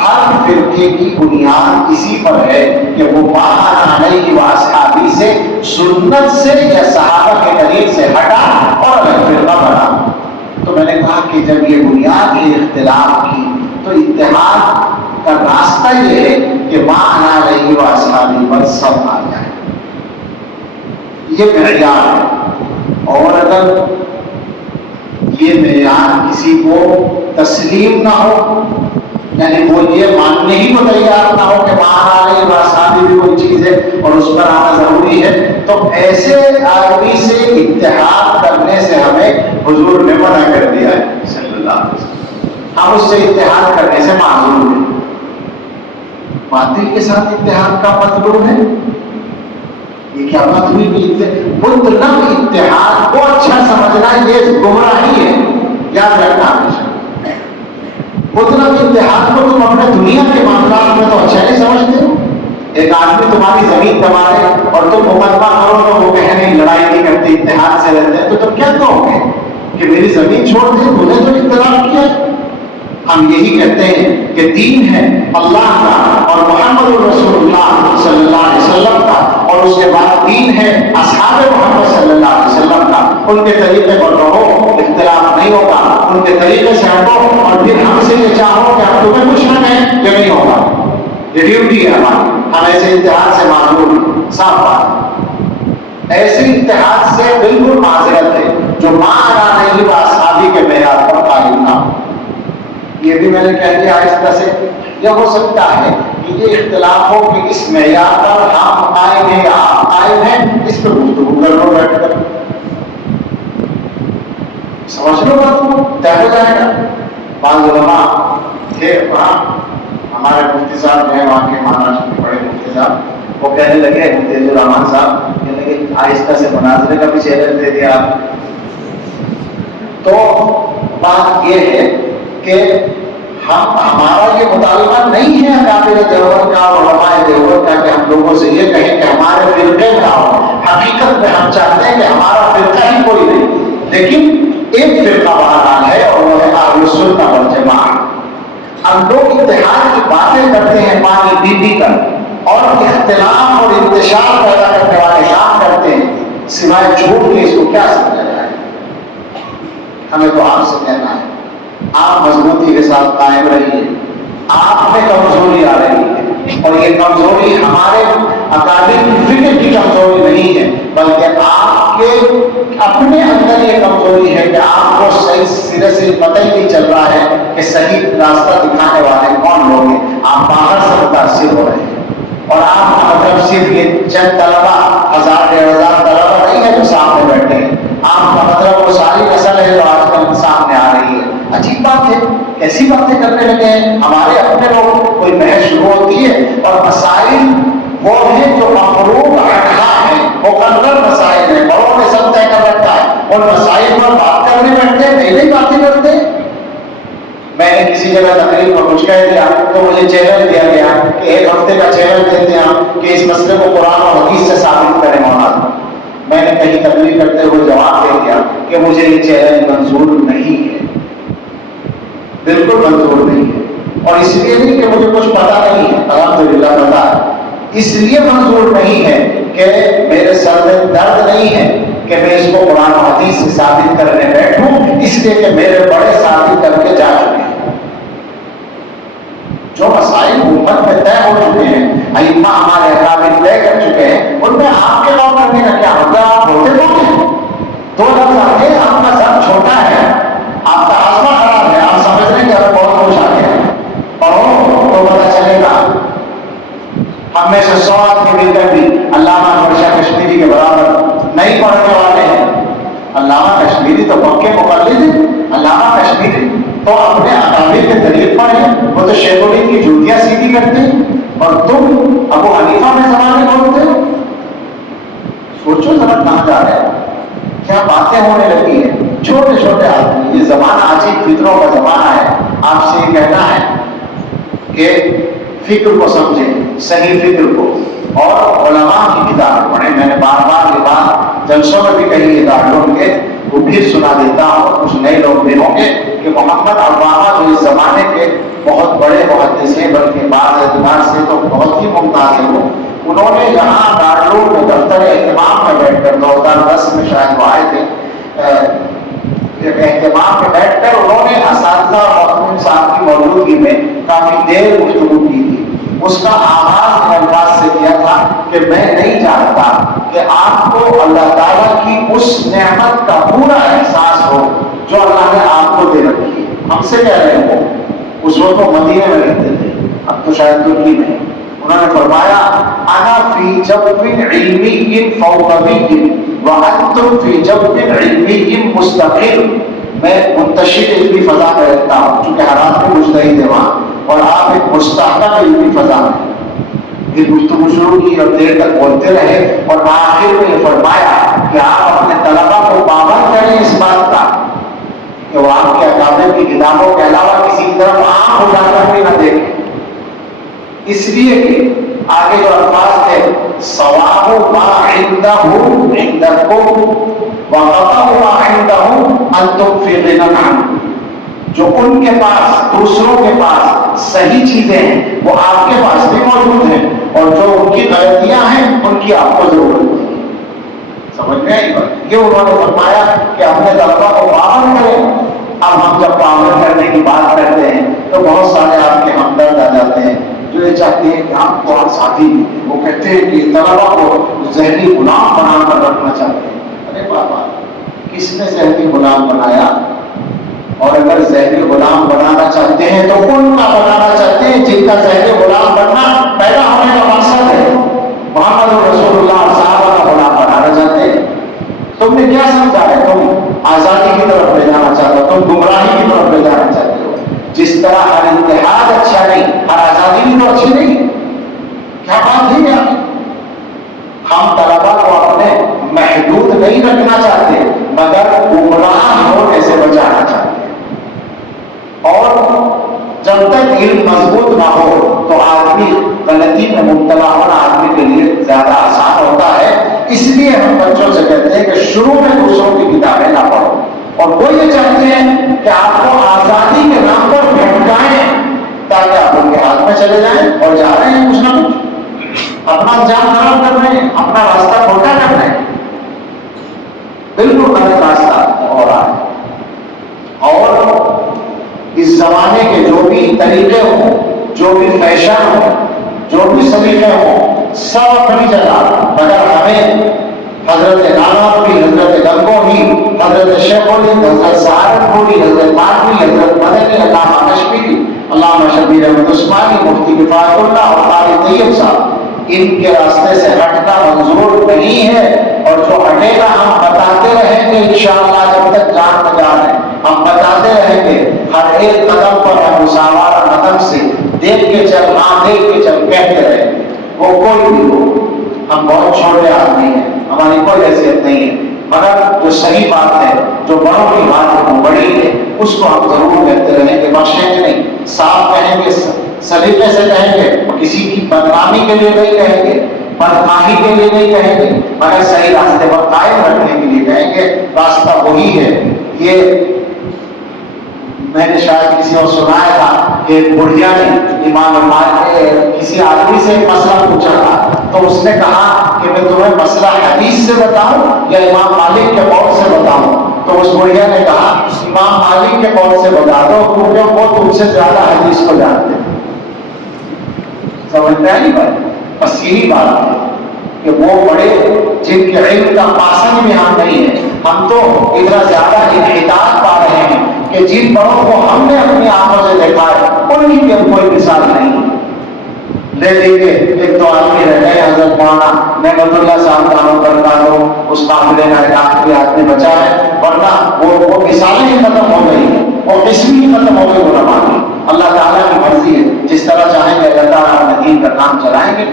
ہر فرقے کی بنیاد اسی پر ہے کہ وہ ما انا علیہ و اصحابی سے، سنت سے یا صحابہ کے دلیل سے ہٹا اور الگ فرقہ بنا. تو میں نے کہا کہ جب یہ بنیاد ہے اختلاف کی، تو اتحاد کا راستہ یہ ہے کہ ما انا علیہ و اصحابی پر سب آ جائے. یہ معیار ہے. اور اگر یہ معیار کسی کو تسلیم نہ ہو، یعنی وہ یہ ماننے ہی کو تیار نہ ہو کہ ما انا علیہ و اصحابی بھی کوئی چیز ہے اور اس پر آنا ضروری ہے، تو ایسے آدمی سے اتحاد کرنے سے ہمیں حضور نے منع کر دیا ہے صلی اللہ علیہ وسلم. ہم اس سے اتحاد کرنے سے معذور ہیں. باطل کے ساتھ اتحاد کا مطلوب ہے. یہ کیا بات ہوئی کہ مطلق اتحاد کو اچھا سمجھنا یہ گمراہی ہے. یاد رکھنا ہمیشہ مطلق اتحاد کو تم اپنے دنیا کے معاملات میں تو اچھا نہیں سمجھتے ہو. ایک آدمی تمہاری زمین دبا لے اور تم مقدمہ کرو تو وہ کہے نہیں لڑائی نہیں کرتے اتحاد سے رہتے ہیں، تو تم کیا کہو گے کہ میری زمین چھوڑ دے، تم نے تو اختلاف کیا. ہم یہی کہتے ہیں کہ دین ہے اللہ کا اور محمد رسول اللہ صلی اللہ علیہ وسلم کا، اور اس کے بعد دین ہے اصحاب محمد صلی اللہ علیہ وسلم کا. ان کے طریقے پر رہو، اختلاف نہیں ہوگا. ان کے طریقے سے ہٹو اور پھر ہم سے یہ چاہو کہ ہم تمہیں کچھ نہ کہیں، یہ نہیں ہوگا. یہ ڈیوٹی ہے ہماری. ہم ایسے اتحاد سے معذور ہیں. صاف بات. ایسے اتحاد سے بالکل معذرت ہے جو ما انا علیہ و اصحابی کے معیار پر قائم نہ ہو. یہ بھی میں نے کہہ دیا آہستہ سے. یہ ہو سکتا ہے کہ یہ اختلاف ہو کہ اس معیار پر ہم قائم ہیں یا آپ قائم ہیں، اس پہ گفتگو کر لو بیٹھ کر. سمجھ لو بات کو طے ہو جائے گا. بعض علماء تھے وہاں، ہمارے مفتی صاحب جو ہیں وہاں کے مہاراشٹر کے بڑے مفتی صاحب، وہ کہنے لگے، مفتی عبد الرحمان صاحب کہنے لگے آہستہ سے مناظرے کا بھی چیلنج دے دیا آپ. تو بات یہ ہے کہ ہمارا یہ مطالبہ نہیں ہے اکابر دیوبند کا اور علماء دیوبند کا کہ ہم لوگوں سے یہ کہیں کہ ہمارے فرقے میں آؤ. حقیقت میں ہم چاہتے ہیں کہ ہمارا فرقہ ہی کوئی نہیں، لیکن ایک فرقہ بہرحال ہے اور وہ ہے اہل سنت والجماعہ. ہم لوگ اتحاد کی باتیں کرتے ہیں پانی پی پی کر، اور اختلاف اور انتشار پیدا کرنے والے کام کرتے ہیں. سوائے جھوٹ کے اس کو کیا سمجھا جائے؟ ہمیں تو آپ سے کہنا ہے آپ مضبوطی کے ساتھ قائم رہیے. آپ میں کمزوری آ رہی ہے اور یہ کمزوری ہمارے اکابر فکر کی کمزوری نہیں ہے، بلکہ آپ کے اپنے اندر یہ کمزوری ہے کہ آپ کو صحیح سرے سے پتہ ہی نہیں چل رہا ہے کہ صحیح راستہ دکھانے والے کون لوگ ہیں. آپ باہر سے متاثر ہو رہے ہیں اور آپ مطلب صرف یہ چند طلبہ، 1000 1500 طلبہ نہیں ہے جو سامنے بیٹھے ہیں. آپ کا مطلب وہ ساری نسل ہے جو آج کل سامنے آ رہی ہے. عجیب بات ہے، کیسی باتیں کرنے لگے ہیں. ہمارے اپنے لوگ کوئی بحث شروع ہوتی ہے اور مسائل وہ ہیں جو مفروض اٹھا ہے، مقرر مسائل ہیں، بڑوں نے سب طے کر رکھا ہے، اور مسائل پر بات کرنے بیٹھتے ہیں، نئی نئی باتیں کرتے ہیں. میں نے کسی جگہ تقریر پر کچھ کہہ دیا تو مجھے چیلنج دیا گیا کہ ایک ہفتے کا چیلنج دیتے ہیں کہ اس مسئلے کو قرآن اور حدیث سے ثابت کریں مولانا. میں نے کہیں تقریر کرتے ہوئے جواب دے دیا کہ مجھے یہ چیلنج منظور نہیں ہے، بالکل منظور نہیں ہے. اور اس لیے نہیں کہ مجھے کچھ پتا نہیں ہے، الحمدللہ پتا ہے. اس لیے منظور نہیں ہے کہ میرے سر میں درد نہیں ہے کہ میں اس کو قرآن و حدیث سے ثابت کرنے بیٹھوں، اس لیے کہ میرے بڑے ثابت کر کے جا چکے ہیں. جو مسائل امت میں طے ہو چکے ہیں، ائمہ ہمارے اکابر طے کر چکے ہیں، ان میں آپ کے غور کرنے کا کیا مطلب؟ آپ بولتے کون ہیں؟ دو لفظ آتے ہیں، آپ کا سر چھوٹا ہے، آپ کا آسما خراب ہے، آپ سمجھ رہے ہیں کہ اب بہت کچھ آ گیا، پڑھو تو پتا چلے گا. ہم میں سے 100 آدمی مل کر بھی علامہ انور شاہ کشمیری کے برابر نہیں پڑھنے والے ہیں. علامہ کشمیری تو پکے مقلد ہیں. علامہ کشمیری تو اپنے اکابر کے دلیل پر ہیں، وہ تو شیخ الہند کی جوتیاں سیدھی کرتے ہیں، اور تم ابو حنیفہ میں زمانے بولتے ہو. سوچو ذرا کہاں جا رہے ہیں، کیا باتیں ہونے لگی ہیں. چھوٹے چھوٹے آدمی، یہ زمانہ عجیب فطروں کا زمانہ ہے. آپ سے یہ کہنا ہے کہ فکر کو سمجھیں، صحیح فکر کو، اور علماء کی کتاب پڑھیں. میں نے بار بار یہ بات جلسوں میں بھی کہی ہے، دارالعلوم کے وہ پھر سنا دیتا ہوں، کچھ نئے لوگ بھی ہوں گے، کہ محمد علامہ جو اس زمانے کے بہت بڑے محدث ہیں، بلکہ بعض اعتبار سے تو بہت ہی ممتاز ہیں. انہوں نے یہاں دارالعلوم میں دفتر اہتمام میں بیٹھ کر 2010 میں شاید وہ آئے تھے، اہتمام میں بیٹھ کر انہوں نے اساتذہ اور محترم صاحب کی موجودگی میں کافی دیر گفتگو کی تھی. اس کا آغاز میں الفاظ سے کیا تھا کہ میں نہیں جانتا کہ آپ کو اللہ تعالیٰ کی اس نعمت کا پورا احساس ہو جو اللہ نے آپ کو دے رکھی ہے. ہم سے کہہ رہے ہو، اس وقت وہ مدینے میں رہتے تھے، اب تو شاید ترکی میں. انہوں نے فرمایا انا فی جوف علمی فوق بی وانتم فی جوف علمی مستقل. میں منتشر علمی فضا میں رہتا ہوں چونکہ حالات میں مجتہد ہے وہاں، اور آپ ایک مستحکم علمی فضا میں. یہ گفتگو شروع کی اور دیر تک بولتے رہے، اور آخر میں یہ فرمایا کہ آپ اپنے طلبا کو پابند کریں اس بات کا کہ وہ آپ کے اکابر کی کتابوں کے علاوہ کسی کی طرف آنکھ اٹھا کر بھی نہ دیکھیں. اس لیے کہ آگے جو الفاظ تھے، ثواب ما عنده عندکم وخطأ ما عندهم انتم فی غنى عنه. جو ان کے پاس، دوسروں کے پاس صحیح چیزیں ہیں وہ آپ کے پاس بھی موجود ہیں، اور جو ان کی غلطیاں ہیں ان کی آپ کو ضرورت نہیں. سمجھ میں آئی بات؟ یہ انہوں نے فرمایا کہ اپنے طلبا کو پابند کریں. اب ہم جب پابند کرنے کی بات کرتے ہیں تو بہت سارے آپ کے ہمدرد آ جاتے ہیں جو یہ چاہتے ہیں کہ ہم کو ساتھی، وہ کہتے ہیں کہ طلبا کو ذہنی غلام بنا کر رکھنا چاہتے ہیں. ارے بابا، کس نے ذہنی غلام بنایا؟ اور اگر ذہنی غلام بنانا چاہتے ہیں تو ان کا بنانا چاہتے ہیں جن کا ذہنی غلام بننا پیدا ہونے کا مقصد ہے. محمد رسول اللہ صحابہ کا غلام بنانا چاہتے ہیں. تم نے کیا سمجھا ہے؟ تم آزادی کی طرف لے جانا چاہتے ہو، تم گمراہی کی طرف لے جانا چاہتے ہو. جس طرح ہر اتحاد اچھا نہیں، ہر آزادی بھی تو اچھی نہیں. کیا بات ہے کیا؟ ہم طلبا کو اپنے محدود نہیں رکھنا چاہتے مگر گمراہ ہونے سے بچانا چاہتے ہیں. اور جب تک علم مضبوط نہ ہو تو آدمی غلطی میں مبتلا ہونا آدمی کے لیے زیادہ آسان ہوتا ہے. اس لیے ہم بچوں سے کہتے ہیں کہ شروع میں دوسروں کی کتابیں نہ پڑھو، اور وہ یہ چاہتے ہیں کہ آپ کو آزادی کے نام پر بھٹکائیں تاکہ آپ ان کے ہاتھ میں چلے جائیں، اور جا رہے ہیں کچھ نہ کچھ اپنا انجام خراب کر رہے ہیں، اپنا راستہ کھوٹا کر رہے ہیں، بالکل غلط راستہ ہو رہا ہے. اور اس زمانے کے جو بھی طریقے ہوں، جو بھی فیشن ہو، جو بھی سلیقے ہوں، سب اپنی جگہ، مگر ہمیں حضرت نانوی، حضرت گنگوہی، حضرت شیخ الہند، حضرت سہارنپوری، حضرت مانوی، حضرت مدنی، علامہ کشمیری، علامہ شبیر احمد عثمانی، مفتی کفایت اللہ اور قاری طیب صاحب، ان کے راستے سے ہٹنا منظور نہیں ہے، اور جو ہٹے گا ہم بتاتے رہیں گے انشاءاللہ جب تک جان میں جان ہے، ہم بتاتے رہیں گے ہر ایک قدم پر ہم مساوات قدم سے دیکھ کے چل، ہاں دیکھ کے چل کہتے رہیں گے، وہ کوئی بھی ہو، ہم بہت چھوٹے آدمی ہیں، ہماری کوئی حیثیت نہیں ہے، مگر جو صحیح بات ہے، جو بڑوں کی بات ہے وہ بڑی ہے، اس کو ہم ضرور کہتے رہیں گے، بخشیں گے نہیں، صاف کہیں گے، سلیقے سے کہیں گے، کسی کی بدنامی کے لیے نہیں کہیں گے، بدخواہی کے لیے نہیں کہیں گے، مگر صحیح راستے پر قائم رکھنے کے لیے کہیں گے، راستہ وہی ہے۔ یہ میں نے شاید کسی اور سنایا تھا کہ بڑھیا نے امام مالک کسی آدمی سے مسئلہ پوچھا تھا، تو اس نے کہا کہ میں تمہیں مسئلہ حدیث سے بتاؤں یا امام مالک کے قول سے بتاؤں؟ تو اس بڑھیا نے کہا امام مالک کے قول سے بتا دو، کیونکہ وہ تم سے زیادہ حدیث کو جانتے ہیں۔ سمجھ میں آئی بات؟ بس یہی بات ہے کہ وہ بڑے جن کے علم کا پاسن بھی ہم نہیں ہے، ہم تو اتنا زیادہ انحطاط پا رہے ہیں کہ جن بڑوں کو ہم نے اپنی آنکھوں سے دیکھا ہے ان کی کوئی مثال نہیں۔ لے لیجیے ایک تو آدمی رہ گئے حضرت مولانا نعمت اللہ صاحب دامت برکاتہ، اس قافلے کا ایک آخری آدمی بچا ہے، ورنہ وہ مثالیں ہی ختم ہو گئی ہیں، وہ قسم ہی ختم ہو گئی علماء کی۔ اللہ تعالیٰ کی مرضی ہے، جس طرح چاہیں گے اللہ تعالیٰ اپنے دین کا کام چلائیں گے۔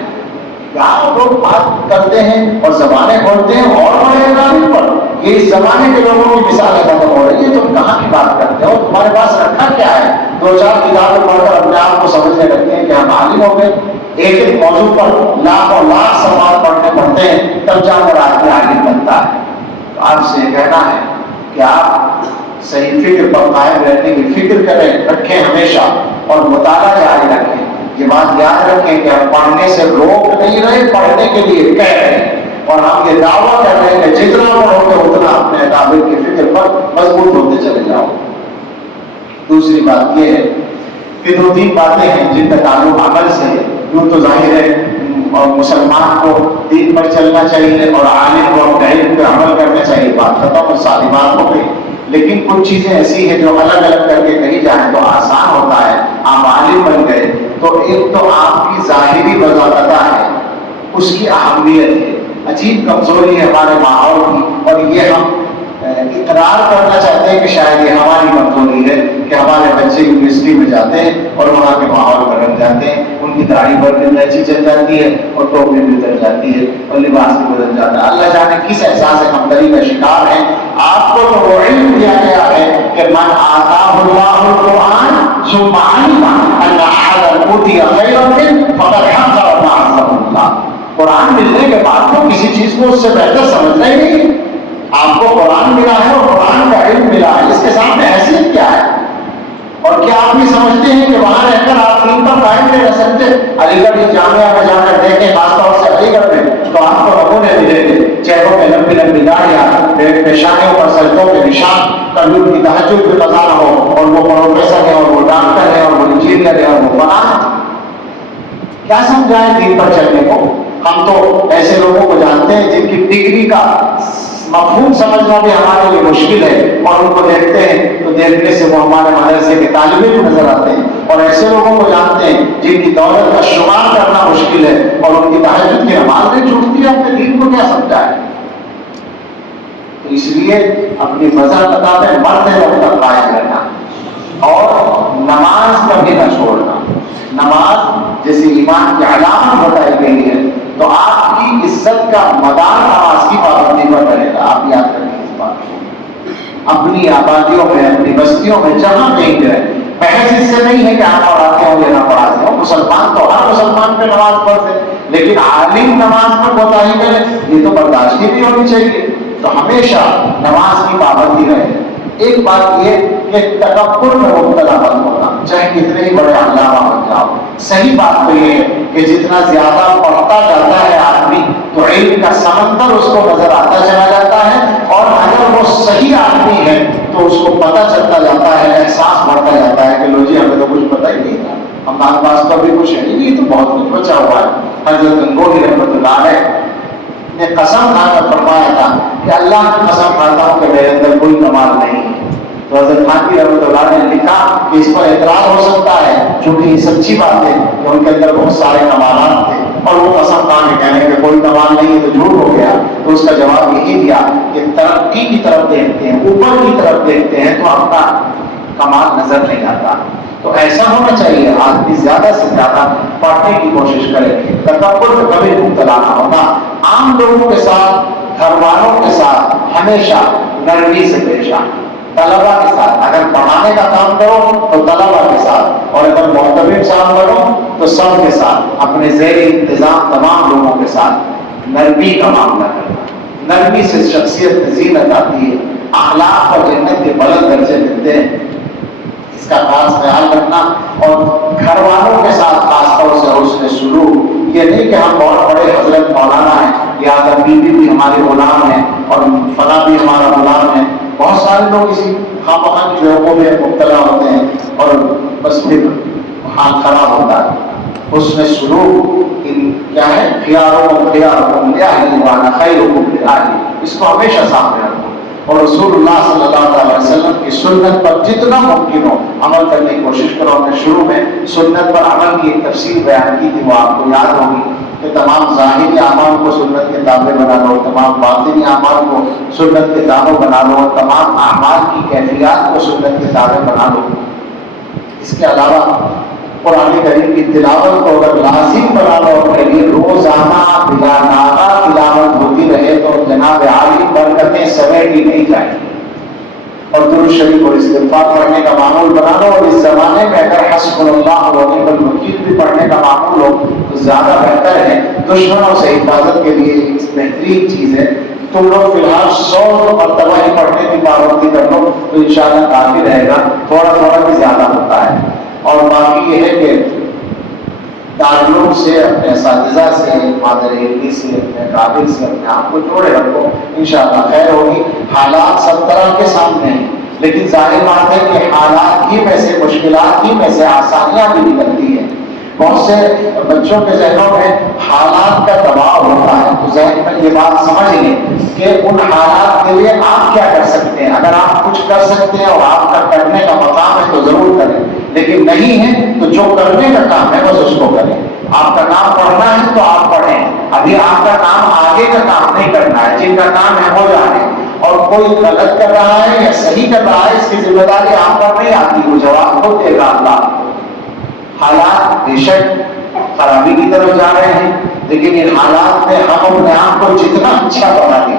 یہاں لوگ بات کرتے ہیں اور زبانیں کھولتے ہیں اور بڑے اکابر پر، یہ اس زمانے کے لوگوں کی مثالیں ختم ہو رہی ہے، تم کہاں کی بات کرتے ہو؟ تمہارے پاس رکھا کیا ہے؟ دو چار کتابیں پڑھ کر اپنے آپ کو سمجھنے لگتے ہیں کہ ہم عالم ہو گئے۔ ایک ایک موضوع پر لاکھوں لاکھ سوال پڑھنے پڑتے ہیں، تب جا کر آدمی عالم بنتا ہے۔ تو آپ سے کہنا ہے کہ آپ صحیح فکر پر قائم رہنے کی فکر کریں، رکھیں ہمیشہ، اور مطالعہ جاری رکھیں۔ یہ بات یاد رکھیں کہ ہم پڑھنے سے روک نہیں رہے، پڑھنے کے لیے کہہ رہے ہیں، اور ہم یہ دعویٰ کر رہے ہیں کہ جتنا پڑھو گے اتنا اپنے اکابر کی فکر پر مضبوط ہوتے چلے جاؤ۔ دوسری بات یہ ہے کہ دو تین باتیں ہیں جن کا تعلق عمل سے ہے۔ یوں تو ظاہر ہے اور مسلمان کو دین پر چلنا چاہیے اور عالم کو اپنے علم پہ عمل کرنا چاہیے، بات ختم، ساری بات ہو گئی۔ لیکن کچھ چیزیں ایسی ہیں جو الگ الگ کر کے کہی جائیں تو آسان ہوتا ہے۔ آپ عالم بن گئے تو ایک تو آپ کی ظاہری وضاحت ہے، اس کی اہمیت ہے، عجیب کمزوری ہے ہمارے ماحول کی، اور یہ ہم اقرار کرنا چاہتے ہیں کہ شاید یہ ہماری کمزوری ہے کہ ہمارے بچے یونیورسٹی میں جاتے ہیں اور وہاں کے ماحول میں رہ جاتے ہیں، ان کی داڑھی بھر کے نیچی چل جاتی ہے اور ٹوپی بھی اتر جاتی ہے اور لباس بھی بدل جاتا ہے۔ اللہ جانے کس احساس کمتری کا شکار ہیں۔ آپ کو تو وہ علم دیا گیا ہے کہ من آتاہ اللہ القرآن ثم علم ان احدا اوتی خیرا منہ فقد حقر ما عظم اللہ۔ قرآن ملنے کے بعد تو کسی چیز کو اس سے بہتر سمجھنا ہی نہیں۔ آپ کو قرآن ملا ہے اور قرآن کا علم ملا ہے، اس کے سامنے حیثیت کیا ہے؟ اور کیا آپ یہ سمجھتے ہیں کہ وہاں رہ کر آپ دین پر قائم نہیں رہ سکتے؟ علی گڑھ کی جامعہ میں جا کر دیکھیں، خاص طور سے علی گڑھ میں، تو آپ کو نمونے ملیں گے، چہروں پہ لمبی لمبی داڑھیاں، پیشانیوں پر سجدوں کے نشان، کبھی ان کی تہجد بھی قضا نہ ہو، اور وہ پروفیسر ہیں اور وہ ڈاکٹر ہیں اور وہ انجینئر ہیں اور وہ فلاں ہیں۔ کیا سمجھائیں دین پر چلنے کو؟ ہم تو ایسے لوگوں کو جانتے ہیں جن کی ڈگری کا مفہوم سمجھنا بھی ہمارے لیے مشکل ہے، اور ان کو دیکھتے ہیں تو دیکھنے سے وہ ہمارے مدرسے کے طالب علم نظر آتے ہیں، اور ایسے لوگوں کو جانتے ہیں جن کی دولت کا شمار کرنا مشکل ہے اور ان کی تہجد کی نماز نہیں چھوٹتی ہے۔ اپنے دین کو کیا سمجھا ہے؟ تو اس لیے اپنی مذہب میں مرد وقت تک قائم رہنا، اور نماز کبھی نہ چھوڑنا۔ نماز جیسے ایمان کی علامت بتائی گئی ہے، تو آپ کی عزت کا مدار نماز کی پابندی پر رہے گا۔ آپ یاد رکھیں اس بات کو، اپنی آبادیوں میں، اپنی بستیوں میں جہاں کہیں گئے، بحث اس سے نہیں ہے کہ آپ پڑھاتے ہو یا نہ پڑھاتے ہو، مسلمان تو ہر مسلمان پہ نماز پڑھتے، لیکن عالم نماز پر کوتاہی کرے یہ تو برداشت ہی نہیں ہونی چاہیے۔ تو ہمیشہ نماز کی پابندی رہے۔ ایک بات یہ کہ تکبر میں مبتلا مت ہونا، چاہے کتنے ہی بڑے علامہ بن جاؤ۔ صحیح بات تو یہ ہے کہ جتنا زیادہ پڑھتا جاتا ہے آدمی تو علم کا سمندر اس کو نظر آتا چلا جاتا ہے، اور اگر وہ صحیح آدمی ہے تو اس کو پتہ چلتا جاتا ہے، احساس بڑھتا جاتا ہے کہ لو جی ہمیں تو کچھ پتہ ہی نہیں تھا، ہمارے پاس تو ابھی کچھ ہے ہی نہیں، تو بہت کچھ بچا ہوا ہے۔ حضرت گنگوہی رحمۃ اللہ علیہ نے قسم کھا کر فرمایا تھا کہ اللہ کی قسم کھاتا ہوں کہ میرے اندر کوئی کمال نہیں ہے۔ تو حضرت تھانوی رحمۃ اللہ نے لکھا کہ اس پر اعتراض ہو سکتا ہے، چونکہ یہ سچی بات ہے کہ ان کے اندر بہت سارے کمالات تھے، اور وہ قسم کھا کے کہنے کہ کوئی کمال نہیں ہے تو جھوٹ ہو گیا. تو اس کا جواب یہی دیا کہ ترقی کی طرف دیکھتے ہیں، اوپر کی طرف دیکھتے ہیں تو اپنا کمال نظر نہیں آتا. تو ایسا ہونا چاہیے آدمی زیادہ سے زیادہ پڑھنے کی کوشش کرے، تکبر میں کبھی مبتلا نہ ہونا. عام لوگوں کے ساتھ، گھر والوں کے ساتھ ہمیشہ نرمی سے پیش آنا. طلبا کے ساتھ اگر پڑھانے کا کام کرو تو طلبا کے ساتھ، اور اگر معتبر کام کرو تو سب کے ساتھ، اپنے زیر انتظام تمام لوگوں کے ساتھ نرمی کا معاملہ کرنا. نرمی سے شخصیت میں زینت آتی ہے، اخلاق اور جنت کے بلند درجے ملتے ہیں. اس کا خاص خیال رکھنا. اور گھر والوں کے ساتھ خاص طور سے حسن سلوک. یہ نہیں کہ ہم بہت بڑے حضرت مولانا ہیں یا اگر بیوی بھی ہمارے غلام ہیں اور فلاں بھی ہمارا غلام ہے. بہت سارے لوگ اسی خواہاں کی لوگوں میں مبتلا ہوتے ہیں اور بس پھر حال خراب ہوتا ہے. حسن سلوک کیا ہے؟ خیارکم خیارکم لأہلہ وانا خیرکم لأہلہ. اس کو ہمیشہ سامنے رکھو. اور رسول اللہ صلی اللہ علیہ وسلم کی سنت پر جتنا ممکن ہو عمل کرنے کی کوشش کرو. ہم نے شروع میں سنت پر عمل کی ایک تفصیل بیان کی تھی، وہ آپ کو یاد ہوگی کہ تمام ظاہری اعمال کو سنت کے تابع بنا لو، تمام باطنی اعمال کو سنت کے تابع بنا لو، تمام اعمال کی کیفیات کو سنت کے تابع بنا لو. اس کے علاوہ قرآن کریم کی تلاوت کو اگر لازم بنا لو اپنے لیے، روزانہ بلا ناغہ تلاوت ہوتی رہے تو جناب عالی برکتیں سمیٹی نہیں جائیں. اور درود شریف اور استغفار پڑھنے کا معمول بنا لو. اور اس زمانے میں اگر حسبنا اللہ و نعم الوکیل بھی پڑھنے کا معمول ہو تو زیادہ بہتر ہے. دشمنوں سے حفاظت کے لیے ایک بہترین چیز ہے. تم لوگ فی الحال 100 مرتبہ ہی پڑھنے کی پابندی کر لو تو انشاءاللہ کافی رہے گا. تھوڑا تھوڑا بھی زیادہ ہوتا ہے. اور باقی یہ ہے کہ تعلق سے، اپنے اساتذہ سے، مادر علمی سے، اپنے قابل سے اپنے آپ کو جوڑے رکھو، انشاءاللہ خیر ہوگی. حالات سب طرح کے سامنے ہیں، لیکن ظاہر بات ہے کہ حالات ہی میں سے، مشکلات ہی میں سے آسانیاں بھی نکلتی ہیں. بہت سے بچوں کے ذہنوں میں حالات کا دباؤ ہوتا ہے، تو ذہن میں یہ بات سمجھ لیں کہ ان حالات کے لیے آپ کیا کر سکتے ہیں. اگر آپ کچھ کر سکتے ہیں اور آپ کا کرنے کا مقام ہے تو ضرور کریں، لیکن نہیں ہے تو جو کرنے کا کام ہے بس اس کو کریں. آپ کا کام پڑھنا ہے تو آپ پڑھیں. ابھی آپ کا کام آگے کا کام نہیں کرنا ہے، جن کا کام ہے ہو جانے. اور کوئی غلط کر رہا ہے یا صحیح کر رہا ہے اس کی ذمہ داری آپ پر نہیں آتی، وہ جواب خود دے گا اللہ. حالات بے شک خرابی کی طرف جا رہے ہیں، لیکن ان حالات میں ہم اپنے آپ کو جتنا اچھا بنا دیں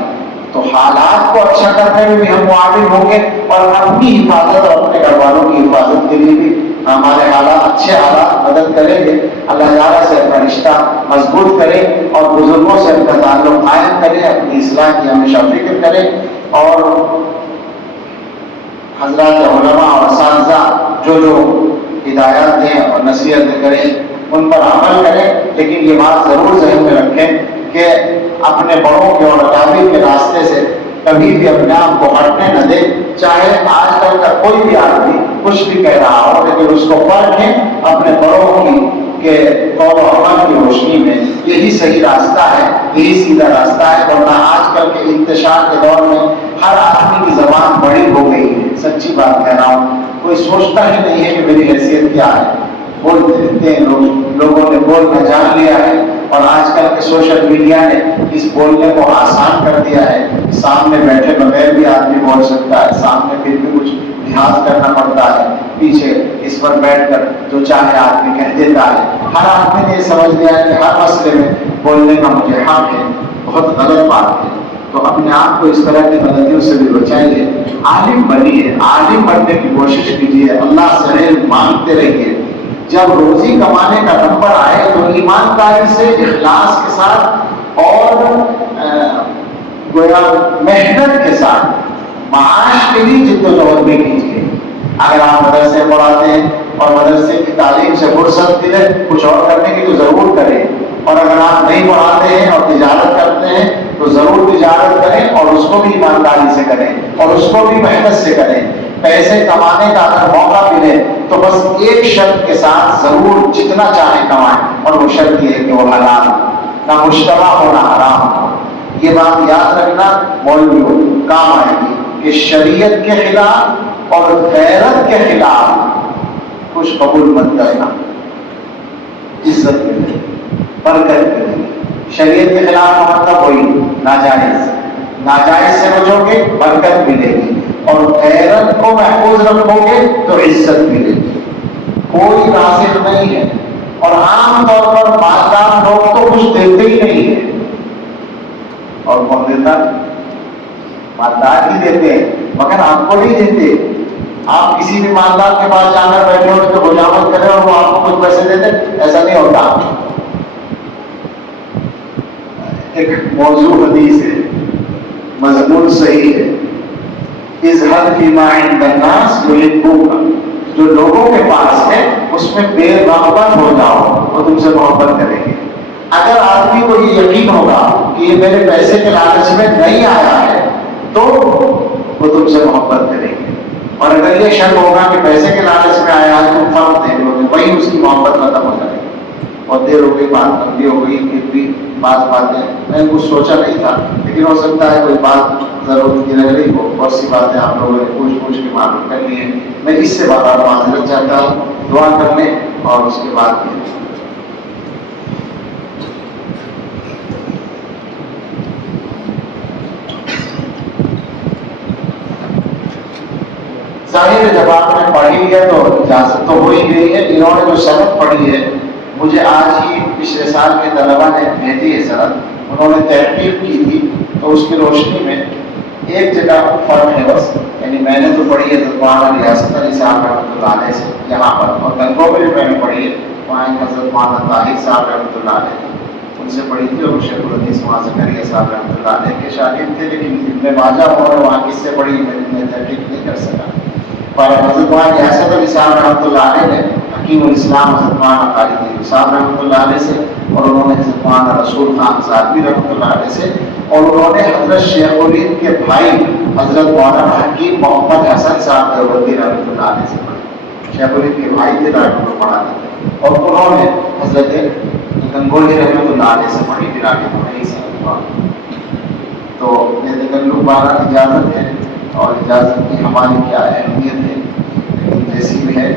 تو حالات کو اچھا کرنے میں بھی ہم معاون ہوں گے، اور اپنی حفاظت اور اپنے گھر والوں کی حفاظت کے لیے بھی ہمارے حالات، اچھے حالات مدد کریں گے. اللہ تعالیٰ سے اپنا رشتہ مضبوط کریں اور بزرگوں سے اپنا تعلق قائم کریں، اپنی اصلاح کی ہمیشہ فکر کریں. اور حضرات علماء اور اساتذہ جو ہدایات دیں اور نصیحتیں کریں ان پر عمل کریں. لیکن یہ بات ضرور ذہن میں رکھیں کہ اپنے بڑوں کے اور اکابر کے راستے سے کبھی بھی اپنے آپ کو ہٹنے نہ دیں. چاہے آج کل کا کوئی بھی آدمی کچھ بھی کہہ رہا ہو، لیکن اس کو پرکھیں اپنے بڑوں کی کہ قول و عمل کی روشنی میں یہی صحیح راستہ ہے، یہی سیدھا راستہ ہے. ورنہ آج کل کے انتشار کے دور میں ہر آدمی کی زبان بڑی ہو گئی ہے. سچی بات کہہ رہا ہوں، کوئی سوچتا ہی نہیں ہے کہ میری حیثیت کیا ہے. بولتے رہتے ہیں لوگوں نے بولنا جان لیا ہے. اور آج کل کے سوشل میڈیا نے اس بولنے کو آسان کر دیا ہے. سامنے بیٹھے بغیر بھی آدمی بول سکتا ہے، سامنے پھر بھی کچھ لحاظ کرنا پڑتا ہے، پیچھے اس پر بیٹھ کر جو چاہے آدمی کہہ دیتا ہے. ہر آدمی نے یہ سمجھ لیا ہے کہ ہر مسئلے میں بولنے کا مجھے حق ہے. بہت غلط بات ہے. تو اپنے آپ کو اس طرح کی غلطیوں سے بھی بچائیے. عالم بنیے، عالم بننے کی کوشش کیجیے، اللہ سے علم مانگتے رہیے. جب روزی کمانے کا نمبر آئے تو ایمانداری سے، اخلاص کے ساتھ اور گویا محنت کے ساتھ معاش کے لیے جدوجہد بھی کیجیے. اگر آپ مدرسے پڑھاتے ہیں اور مدرسے کی تعلیم سے فرصت ملے کچھ اور کرنے کی تو ضرور کریں. اور اگر آپ نہیں پڑھاتے ہیں اور تجارت کرتے ہیں تو ضرور تجارت کریں، اور اس کو بھی ایمانداری سے کریں اور اس کو بھی محنت سے کریں. پیسے کمانے کا اگر موقع ملے تو بس ایک شرط کے ساتھ ضرور جتنا چاہے کمائیں، اور وہ شرط یہ ہے کہ وہ حلال، نہ مشتبہ ہو نہ حرام ہو. یہ بات یاد رکھنا مولویوں کام آئے گی کہ شریعت کے خلاف اور غیرت کے خلاف کچھ قبول مت کرنا. عزت ملے. برکت ملے گی۔ شریعت کے خلاف کا مطلب وہی ناجائز، ناجائز سے بچو گے برکت ملے گی، اور غیرت کو محفوظ رکھو گے تو عزت ملے گی۔ کوئی رازق نہیں ہے، اور عام طور پر مالدار لوگ تو کچھ دیتے ہی نہیں ہیں، اور کون دیتا؟ مالدار ہی دیتے ہیں، مگر آپ کو نہیں دیتے۔ آپ کسی بھی مالدار کے پاس جا کر بیٹھے ہو تو حجامت کرے اور وہ آپ کو کچھ پیسے دیتے، ایسا نہیں ہوتا۔ ایک موضوع حدیث ہے، مضمون صحیح ہے، اظہر فیما عند الناس یحبوک، جو لوگوں کے پاس ہے اس میں بے رغبت ہو جاؤ، وہ تم سے محبت کریں گے۔ اگر آدمی کو یہ یقین ہوگا کہ یہ میرے پیسے کے لالچ میں نہیں آیا ہے تو وہ تم سے محبت کریں گے، اور اگر یہ شک ہوگا کہ پیسے کے لالچ میں آیا ہے تو فرق دیکھ لو گے، وہی اس کی محبت ختم ہو جائے گی۔ اور دیر ہو گئی، بات لمبی ہو گئی، پھر بھی باتیں میں کچھ سوچا نہیں تھا، لیکن ہو سکتا ہے کوئی بات ضرورت کی رہ گئی ہو، بہت سی باتیں آپ لوگوں نے پوچھ کے معلوم کر لی ہیں۔ میں اس سے بات معذرت چاہتا ہوں، دعا کر لیں اور اس کے بعد ظاہر ہے جب آپ نے پڑھی ہے تو اجازت تو ہو ہی گئی ہے۔ انہوں نے جو سند پڑھی ہے، مجھے آج ہی پچھلے سال کے طلبا نے بھیجی ہے سند، انہوں نے تحقیق کی تھی، تو اس کی روشنی میں ایک جگہ فرق ہے بس، یعنی میں نے تو پڑھی ہے مولانا ریاست علی صاحب رحمۃ اللہ علیہ سے یہاں پر، اور گنگو میں بھی میں نے پڑھی ہے، وہاں حضرت مولانا طاہر صاحب رحمۃ اللہ علیہ ان سے پڑھی تھی، اور شیخ الحدیث مولانا زکریا صاحب رحمۃ اللہ علیہ کے شاگرد تھے، لیکن ابن ماجہ انہوں نے وہاں کس سے پڑھی میں تحقیق نہیں کر سکا۔ اور حضرت مولانا ریاست علی صاحب رحمۃ اللہ علیہ نے حکیم الاسلام حضرت مولانا قاری صاحب رحمۃ اللہ علیہ سے، اور انہوں نے حضرت مولانا رسول خان صاحبی رحمۃ اللہ علیہ سے، اور انہوں نے حضرت شیخ الہند کے بھائی حضرت مولانا حکیم محمد حسن صاحب دیوبندی رحمۃ اللہ علیہ سے پڑھی۔ شیخ الہند کے بھائی تھے ڈاکٹر کو پڑھاتے تھے، اور انہوں نے حضرت گنگولی رحمۃ اللہ علیہ سے پڑھی، پھر آگے پڑھی سنت۔ تو یہ تکلف بارہ اجازت ہے، اور اجازت کی ہماری کیا اہمیت ہے، لیکن جیسی بھی ہے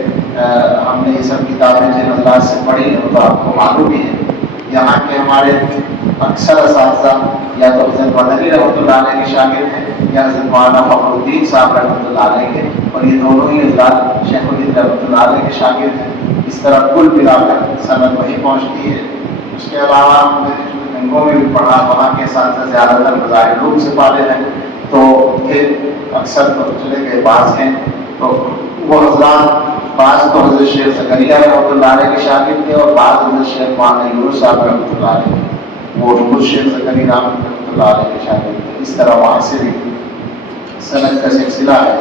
ہم نے یہ سب کتابیں جن انداز سے پڑھی ہیں تو آپ کو معلوم ہی ہے۔ یہاں کے ہمارے اکثر اساتذہ یا تو حضرت مدنی رحمۃ اللہ علیہ کے شاگرد ہیں، یا حضرت مولانا فخر الدین صاحب رحمۃ اللہ علیہ کے، اور یہ دونوں ہی حضرات شیخ الہند رحمۃ اللہ علیہ کے شاگرد ہیں۔ اس طرح کل ملا کر سند وہی پہنچتی ہے۔ اس کے علاوہ میں نے گنگوں میں بھی پڑھا، وہاں کے اساتذہ زیادہ تر مظاہر سے پالے ہیں، تو پھر اکثر تو چلے گئے، بعض ہیں تو وہ حضرات، بعض تو حضرت شیخ زکریا رحمۃ اللہ علیہ کے شاگرد تھے، اور بعض حضرت شیخ مولانا یونس صاحب رحمۃ اللہ علیہ، وہ خود شیخ زکریا رحمۃ اللہ علیہ کے شاگرد تھے۔ اس طرح وہاں سے بھی سند کا سلسلہ ہے۔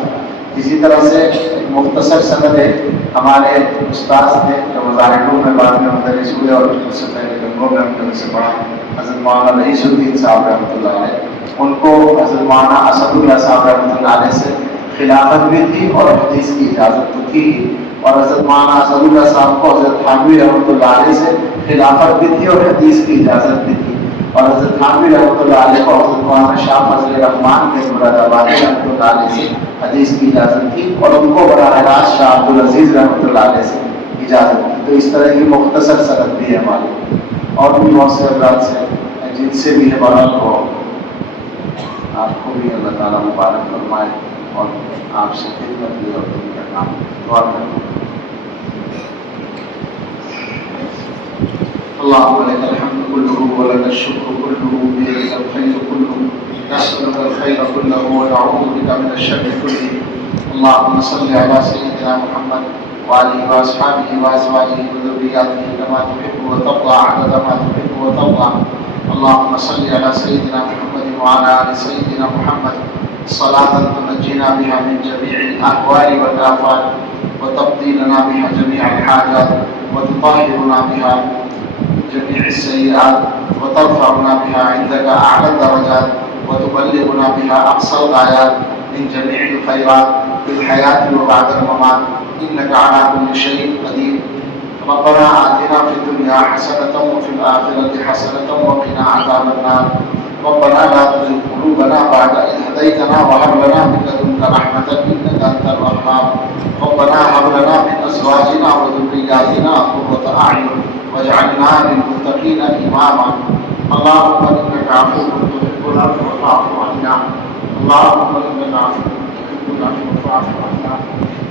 اسی طرح سے ایک مختصر سند ہے، ہمارے استاد تھے جو مظاہر میں بعد میں مدرس ہوئے، اور اس سے پہلے گنگوں میں ہم نے سے پڑھا، حضرت مولانا رئیس الدین صاحب رحمۃ اللہ علیہ، ان کو حضرت مولانا اسد اللہ صاحب رحمۃ اللہ علیہ سے خلافت بھی تھی اور حدیث کی اجازت تو تھی، اور حضرت مولانا اسد اللہ صاحب کو حضرت تھانوی رحمۃ اللہ علیہ سے خلافت بھی تھی اور حدیث کی اجازت بھی تھی، اور حضرت تھانوی رحمۃ اللہ علیہ کو حضرت مولانا شاہ فضل الرحمان کے مراد آبادی رحمۃ اللہ علیہ سے حدیث کی اجازت تھی، اور ان کو براہ راست شاہ عبدالعزیز رحمۃ اللہ علیہ سے اجازت تھی۔ تو اس طرح کی مختصر سند بھی ہے ہماری، اور بھی بہت سے حضرات سے جن سے بھی ہے بہرحال ہو، آپ کو بھی اللہ تعالیٰ مبارک فرمائے، اور آپ سے خدمت لے اور دین کا کام دعا کریں۔ اللهم لك الحمد كله ولك الشكر كله بيدك الخير كله نسألك الخير كله ونعوذ بك من الشر كله اللهم صل على سيدنا محمد وعلى وأصحابه وأزواجه وذرياته كما تحب وترضى عدد ما تحب وترضى اللهم صل على سيدنا محمد وعلى آل سيدنا محمد صلاة تنجينا بها من جميع الأهوال والآفات وتقضي لنا بها جميع الحاجات وتطهرنا بها جميع السيئات وترفعنا بها عندك أعلى الدرجات وتبلغنا بها أقصى الغايات من جميع الخيرات في الحياة وبعد الممات إنك على كل شيء قدير ربنا آتنا في الدنيا حسنة وفي الآخرة حسنة وقنا عذاب النار ربنا لا تزغ قلوبنا بعد إذ هديتنا وهب لنا من لدنك رحمة إنك أنت الوهاب ربنا هب لنا من أزواجنا وذرياتنا قرة أعين واجعلنا للمتقين إماما اللهم إنك عفو تحب العفو فاعف عنا اللهم إنك عفو تحب العفو فاعف عنا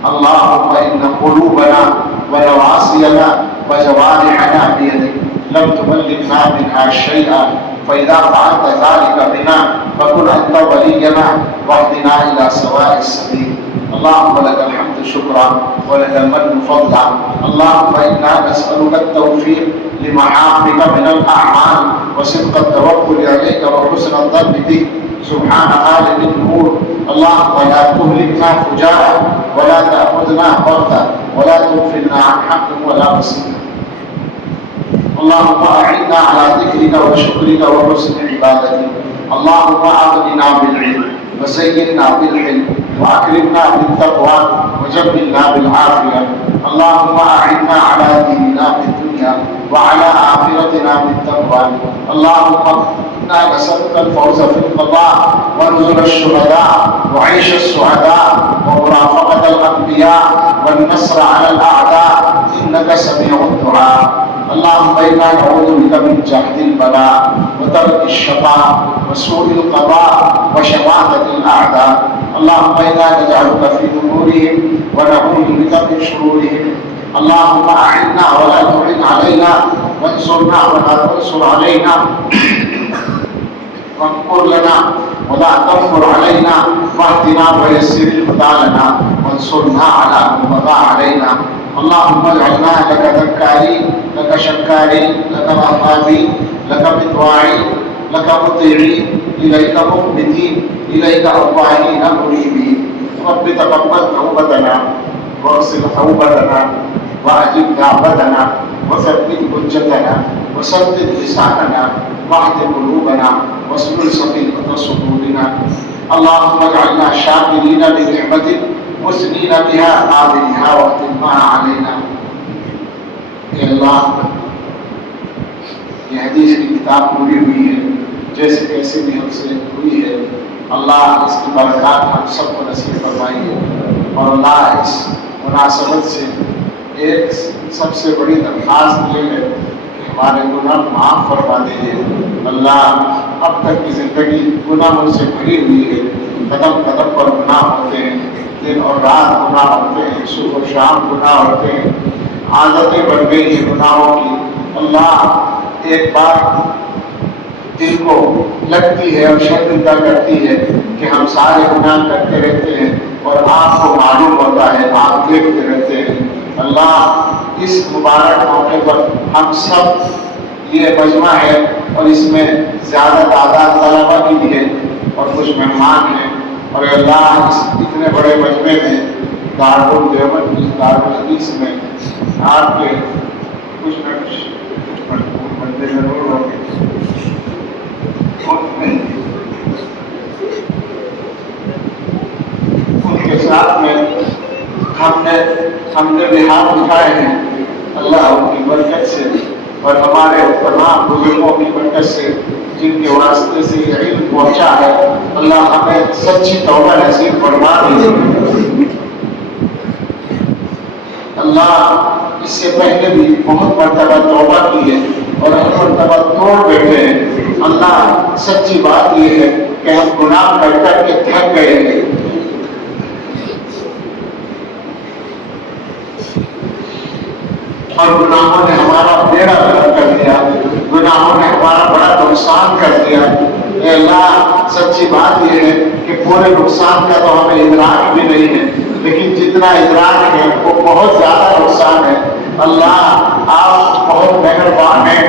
اللهم إن قلوبنا ونواصينا وجوارحنا بيدك لم تملكنا منها شيئا فإذا فعلت ذلك بنا فكن أنت ولينا واهدنا إلى سواء السبيل اللهم لك الحمد شكرا ولك المن فضلا اللهم إنا نسألك التوفيق لمحافظك من الأعمال وصدق التوكل عليك وحسن الظن بك سبحان عالم النور اللهم لا تهلكنا فجاء ولا تأخذنا بغتة ولا تغفلنا عن حق ولا مسلم اللهم أعنا على ذكرك وشكرك وحسن عبادتك اللهم أغننا بالعلم وزينا بالحلم وأكرمنا بالتقوى وجملنا بالعافية اللهم أعنا على ديننا في الدنيا وعلى آخرتنا بالتقوى اللهم إنا نسألك الفوز في القضاء ونزل الشهداء وعيش السعداء ومرافقة الأنبياء والنصر على الأعداء إنك سميع الدعاء اللهم إنا نعوذ بك من جهد البلاء وترك الشقاء وسوء القضاء وشماتة الأعداء اللهم إنا نجعلك في نورهم ونعوذ بك من شرورهم اللهم أعنا ولا تعن علينا وانصرنا ولا تنصر علينا وامكر لنا ولا تمكر علينا واهدنا ويسر الهدى لنا وانصرنا على من بغى علينا اللهم اجعلنا لك ذكارين لك شكارين لك رهابين لك مطواعين لك مطيعين إليك مخبتين إليك أواهين منيبين رب تقبل توبتنا واغسل توبتنا وأجب دعوتنا وثبت حجتنا وسدد لساننا واهد قلوبنا واسلل سقيمة صدورنا اللهم اجعلنا شاكرين لنعمتك مسنين بها قابلها واختمها علينا اے اللہ یہ حدیث کی کتاب پوری ہوئی ہے جیسے کیسے بھی ہم سے ہوئی ہے اللہ اس کی برکات ہم سب کو نصیب فرمائیے اور اللہ اس مناسبت سے ایک سب سے بڑی درخواست یہ ہے کہ ہمارے گناہ معاف فرما دیجیے اللہ اب تک کی زندگی گناہوں سے بھری ہوئی ہے قدم قدم پر گناہ ہوتے ہیں دن اور رات گناہ ہوتے ہیں صبح و شام گناہ ہوتے ہیں عادتیں بن گئی ہیں گناہوں کی اللہ ایک بات دل کو لگتی ہے اور شرمندہ کرتی ہے کہ ہم سارے گناہ کرتے رہتے ہیں اور آپ کو معلوم ہوتا ہے آپ دیکھتے رہتے ہیں اللہ اس مبارک موقع پر ہم سب یہ مجمع ہے اور اس میں زیادہ تعداد طلبہ کی بھی ہے اور کچھ مہمان ہیں اور اللہ اس اتنے بڑے مجمع میں دارالعلوم دیوبند دارالحدیث میں آپ کے کچھ نہ کچھ بندے ضرور ہوں گے ان کے ساتھ میں ہم نے لحاظ اٹھائے ہیں اللہ ان کی برکت سے اور ہمارے تمام بزرگوں کی برکت سے جن کے واسطے سے یہ علم پہنچا ہے اللہ ہمیں سچی توبہ نصیب فرما دیجیے اللہ اس سے پہلے بھی بہت مرتبہ توبہ کی ہے اور ہر مرتبہ توڑ بیٹھے ہیں اللہ سچی بات یہ ہے کہ ہم گناہ کر کر کے تھک گئے ہیں اور گناہوں نے ہمارا بیڑا غرق کر دیا گناہوں نے ہمارا بڑا نقصان کر دیا اے اللہ سچی بات یہ ہے کہ پورے نقصان کا تو ہمیں ادراک بھی نہیں ہے لیکن جتنا ادراک ہے وہ بہت زیادہ نقصان ہے اللہ آپ بہت مہربان ہیں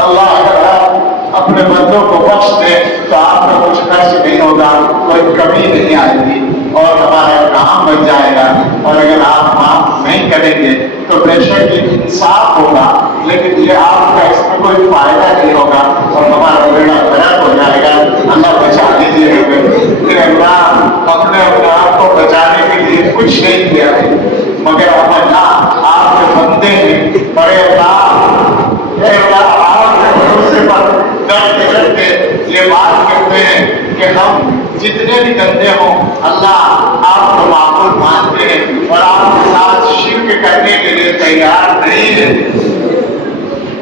اللہ اگر آپ اپنے بندوں کو بخش دیں تو آپ کا کچھ خرچ نہیں ہوگا کوئی کمی نہیں آئے گی اور ہمارا کام بن جائے گا اور اگر آپ معاف نہیں کریں گے تو بے شک یہ انصاف ہوگا لیکن یہ آپ کا اس میں کوئی فائدہ نہیں ہوگا اور ہمارا بیڑا غرق ہو جائے گا اللہ بچا لیجیے ہمیں اللہ اپنے آپ کو بچانے کے لیے کچھ نہیں کیا ہے مگر ہم اللہ آپ کے بندے ہیں بڑے اللہ جتنے بھی گندے ہوں اللہ آپ کو معقول مانتے ہیں اور آپ کے ساتھ شرک کرنے کے لیے تیار نہیں ہے۔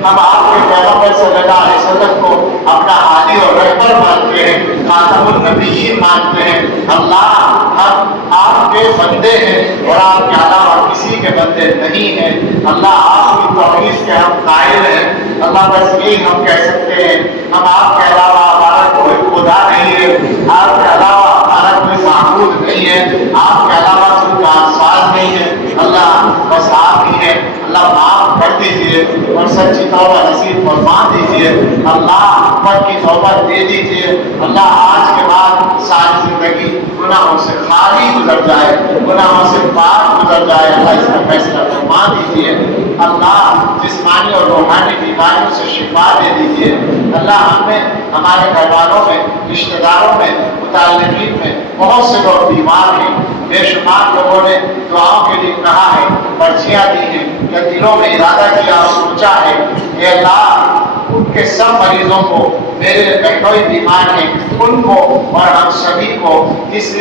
ہم آپ کے پیغمبر صلی اللہ علیہ وسلم کو اپنا ہادی اور رہبر مانتے ہیں، خاتم النبیین مانتے ہیں۔ اللہ ہم آپ کے بندے ہیں اور آپ کے علاوہ کسی کے بندے نہیں ہیں۔ اللہ آپ کی توحید کے ہم قائل ہیں۔ اللہ بس یہی ہم کہہ سکتے ہیں، ہم آپ کے علاوہ ہمارا کوئی خدا نہیں ہے، آپ کے علاوہ ہمارا کوئی معبود نہیں ہے، آپ کے علاوہ کوئی کارساز نہیں ہے۔ اللہ بس آپ ہی ہیں۔ اللہ معاف کر دیجیے اور سچی توبہ نصیب فرما دیجیے۔ اللہ پر کی توبہ دے دیجیے۔ اللہ آج کے بعد ساری زندگی گناہوں سے خالی گزر جائے، گناہوں سے پاک گزر جائے۔ اللہ اس کا فیصلہ فرما دیجیے۔ اللہ جسمانی اور روحانی بیماریوں سے شفا دے دیجیے۔ اللہ ہمیں ہمارے گھر والوں میں، رشتہ داروں میں، متعلقین میں بہت سے لوگ بیمار ہیں۔ بے شمار لوگوں نے دعاؤں کے لیے کہا ہے، پرچیاں دی ہیں یا دلوں میں ارادہ کیا اور سوچا ہے۔ اے اللہ ان کے سب مریضوں کو، میرے بہنوئی بیمار ہیں ان کو اور ہم سبھی کو اس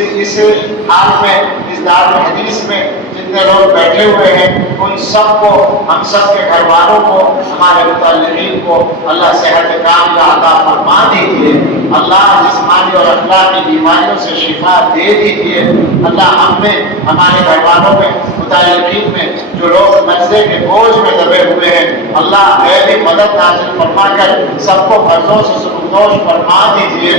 حال میں، اس دار الحدیث میں جتنے لوگ بیٹھے ہوئے ہیں ان سب کو، ہم سب کے گھر والوں کو، ہمارے متعلقین کو اللہ صحت کاملہ عطا فرما دیجیے۔ اللہ جسمانی اور اخلاقی بیماریوں سے شفا دے دیجیے۔ اللہ ہم میں، ہمارے گھر والوں میں، متعلقین میں جو لوگ قرضے کے بوجھ میں دبے ہوئے ہیں، اللہ غیبی مدد نازل فرما کر سب کو قرضوں سے سبکدوش فرما دیجیے۔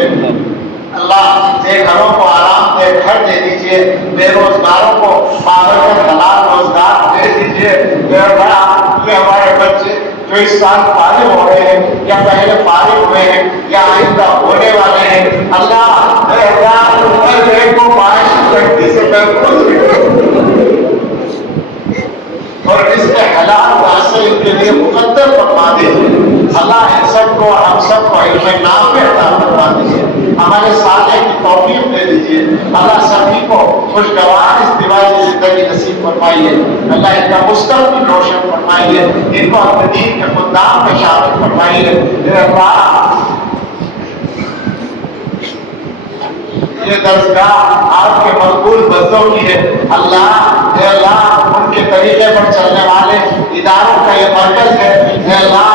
اللہ بے گھروں کو آرام دہ گھر دے دیجیے، بے روزگاروں کو بابرکت حلال روزگار دے دیجیے۔ یہ ہمارے بچے جو اس سال فارغ ہو رہے ہیں یا پہلے فارغ ہوئے ہیں یا آئندہ ہونے والے ہیں، اللہ ہر ایک کو معاشی شکتی سے اور اس کے حلال واسطے ان کے لیے مقدر فرما دیجیے۔ اللہ ان سب کو، ہم سب کو علم نافع عطا فرما دیجیے، ہمارے سالے کی توفیق دے دیجیے۔ اللہ سبھی کو خوشگوار ازدواجی زندگی نصیب فرمائیے۔ اللہ ان کا مستقبل روشن فرمائیے، ان کو اپنے دین کے خدام میں شامل فرمائیے۔ اے اللہ یہ درسگاہ آپ کے مقبول بندوں کی ہے۔ اللہ اے اللہ ان کے طریقے پر چلنے والے اداروں کا یہ مرکز ہے۔ اے اللہ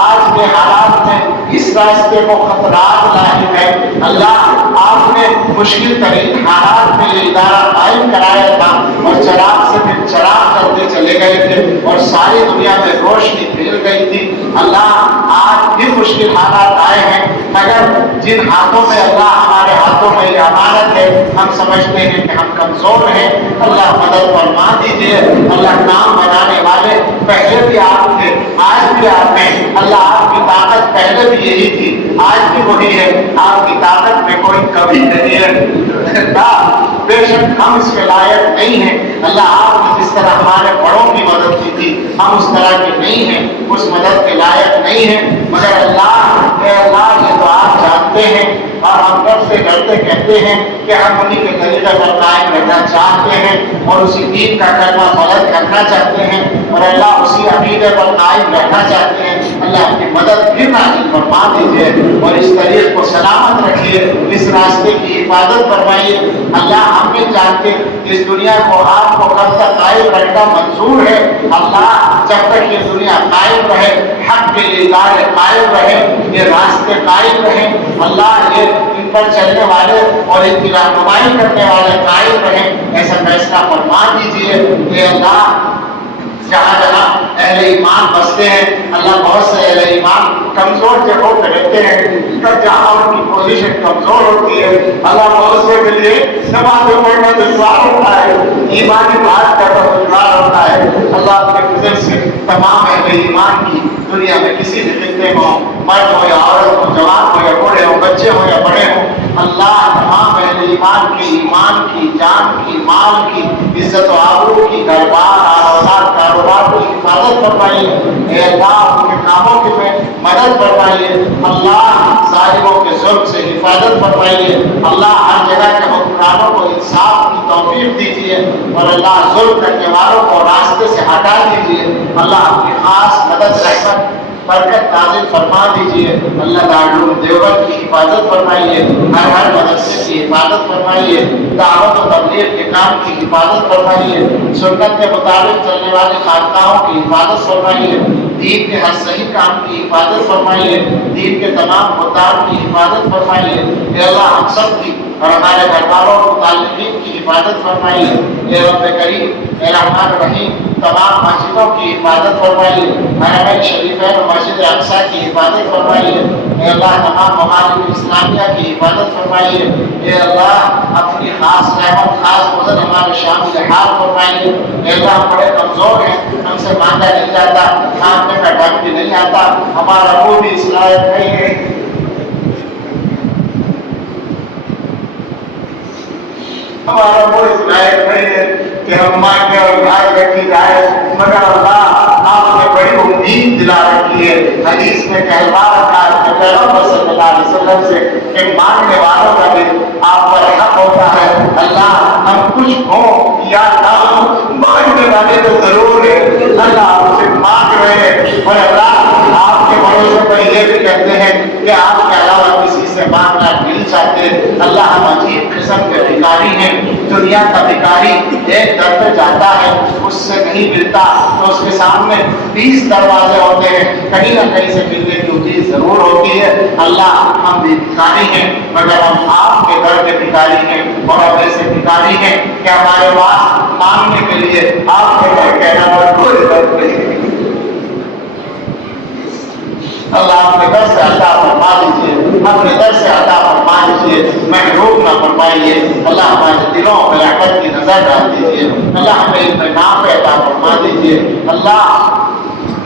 آج کے حالات میں اس راستے کو خطرات لاحق ہے۔ اللہ آپ نے مشکل ترین حالات میں یہ ادارہ قائم کرایا تھا اور چراغ سے پھر چراغ کرتے چلے گئے تھے اور ساری دنیا میں روشنی پھیل گئی تھی۔ اللہ آج بھی مشکل حالات آئے ہیں، مگر جن ہاتھوں میں اللہ ہمارے ہاتھوں میں یہ امانت ہے، ہم سمجھتے ہیں کہ ہم کمزور ہیں۔ اللہ مدد فرما دیجیے۔ اللہ کام بنانے والے پہلے بھی آپ تھے، آج بھی آپ ہیں۔ اللہ آپ کی طاقت پہلے بھی یہی تھی، آج بھی وہی ہے۔ آپ کی طاقت میں کوئی کمی نہیں ہے۔ بے شک ہم اس کے لائق نہیں ہیں۔ اللہ آپ نے جس طرح ہمارے بڑوں کی مدد کی تھی، ہم اس طرح کے نہیں ہیں، اس مدد کے لائق نہیں ہیں۔ مگر اللہ اے اللہ یہ تو آپ جانتے ہیں اور ہم رب سے ڈرتے کہتے ہیں کہ ہم انہی کے طریقے پر قائم رہنا چاہتے ہیں اور اسی دین کا کلمہ بلند کرنا چاہتے ہیں اور اللہ اسی عقیدے پر قائم رہنا چاہتے ہیں۔ اللہ اپنی مدد پھر نازل فرما دیجیے اور اس طریق کو سلامت رکھیے، اس راستے کی حفاظت فرمائیے۔ اللہ ہم نہیں چاہتے اس دنیا کو آپ کو کب تک قائم رکھنا منظور ہے۔ اللہ جب تک یہ دنیا قائم رہے، حق کے لیے ادارے قائم رہے، یہ راستے قائم رہے، اللہ یہ ان پر چلنے والے اور ان کی رہنمائی کرنے والے قائم رہے، ایسا فیصلہ فرما دیجیے۔ اے اللہ جہاں جہاں اہل ایمان بستے ہیں، اللہ بہت سے اہل ایمان کمزور جگہوں پہ رہتے ہیں، جہاں ان کی پوزیشن کمزور ہوتی ہے، اللہ بہت سے کے لیے نماز پڑھنا دشوار ہوتا ہے، ایمانی بات کرنا دشوار ہوتا ہے۔ اللہ اپنے فضل سے تمام اہل ایمان کی دنیا میں کسی بھی خطے میں ہو، مرد ہو یا عورت ہو، جوان ہو یا بوڑھے ہو، بچے ہو یا بڑے ہو، اللہ تمام اہل ایمان کی جان کی، مال کی، عزت و آبرو کی، گھر بار اولاد کاروبار کی حفاظت فرمائیے۔ اے اللہ ان کے کاموں کی میں مدد فرمائیے۔ اللہ ظالموں کے ظلم سے حفاظت فرمائیے۔ اللہ ہر جگہ کے حکمرانوں کو انصاف کی توفیق دیجیے اور اللہ ظلم کرنے والوں کو راستے سے ہٹا دیجیے۔ اللہ اپنی خاص مدد رحمت برکت نازل فرما دیجیے. اللہ دارالعلوم دیوبند کی حفاظت فرمائیے, ہر مدرسے کی حفاظت فرمائیے, دعوت و تبلیغ کے کام کی حفاظت فرمائیے, سنت کے مطابق چلنے والے خانقاہوں کی حفاظت فرمائیے, دین کے ہر صحیح کام کی حفاظت فرمائیے, دین کے تمام خطاب کی حفاظت فرمائیے. اے اللہ ہم سب کی اور ہمارے گھر والوں اور متعلقین کی حفاظت فرمائیے. اے رب کریم, اے رحمان الرحیم, تمام مسجدوں کی حفاظت فرمائیے, حرمین شریفین اور مسجد اقصیٰ کی حفاظت فرمائیے. اے اللہ تمام ممالک اسلامیہ کی حفاظت فرمائیے. اے اللہ اپنی خاص رحمت, خاص مدد ہمارے شامل حال فرمائیے. اے اللہ ہم بڑے کمزور ہیں, ہم سے مانگا نہیں جاتا, مانگنے کا ڈھنگ بھی نہیں آتا, ہمارا منہ بھی اس لائق نہیں ہے, ہمارا وہ اس لائق نہیں ہے کہ ہم مانگے اور بھاگ رکھی جائے. مگر اللہ آپ نے بڑی امید دلا رکھی ہے. حدیث میں کہلوا رکھا ہے پیغمبر صلی اللہ علیہ وسلم سے کہ مانگنے والوں کا بھی آپ پر حق ہوتا ہے. اللہ ہم کچھ ہوں یا نہ ہوں, مانگنے والے تو ضرور ہے. اللہ آپ سے مانگ رہے ہیں, اور اللہ آپ کے بھروسے پر یہ بھی کہتے ہیں کہ آپ کے علاوہ کسی سے مانگنا نہیں چاہتے. اللہ ہم عجیب قسم کے بھکاری ہیں. دنیا کا بھکاری ایک در پہ جاتا ہے, اس سے نہیں ملتا تو اس کے سامنے 20 دروازے ہوتے ہیں, کہیں نہ کہیں سے ملنے کی امید ضرور ہوتی ہے. اللہ ہم بھی بھکاری ہیں, مگر ہم آپ کے در کے بھکاری ہیں, اور ہم ایسے بھکاری ہیں کہ ہمارے پاس مانگنے کے لیے آپ کے در کے علاوہ کوئی در نہیں ہے. اللہ اپنے در سے عطا فرما دیجیے, اپنے در سے عطا فرما دیجیے, محروم نہ فرمائیے. اللہ ہمارے دلوں میں رحمت کی نظر ڈال دیجیے. اللہ ہمیں اطمینان پہ عطا فرما دیجیے. اللہ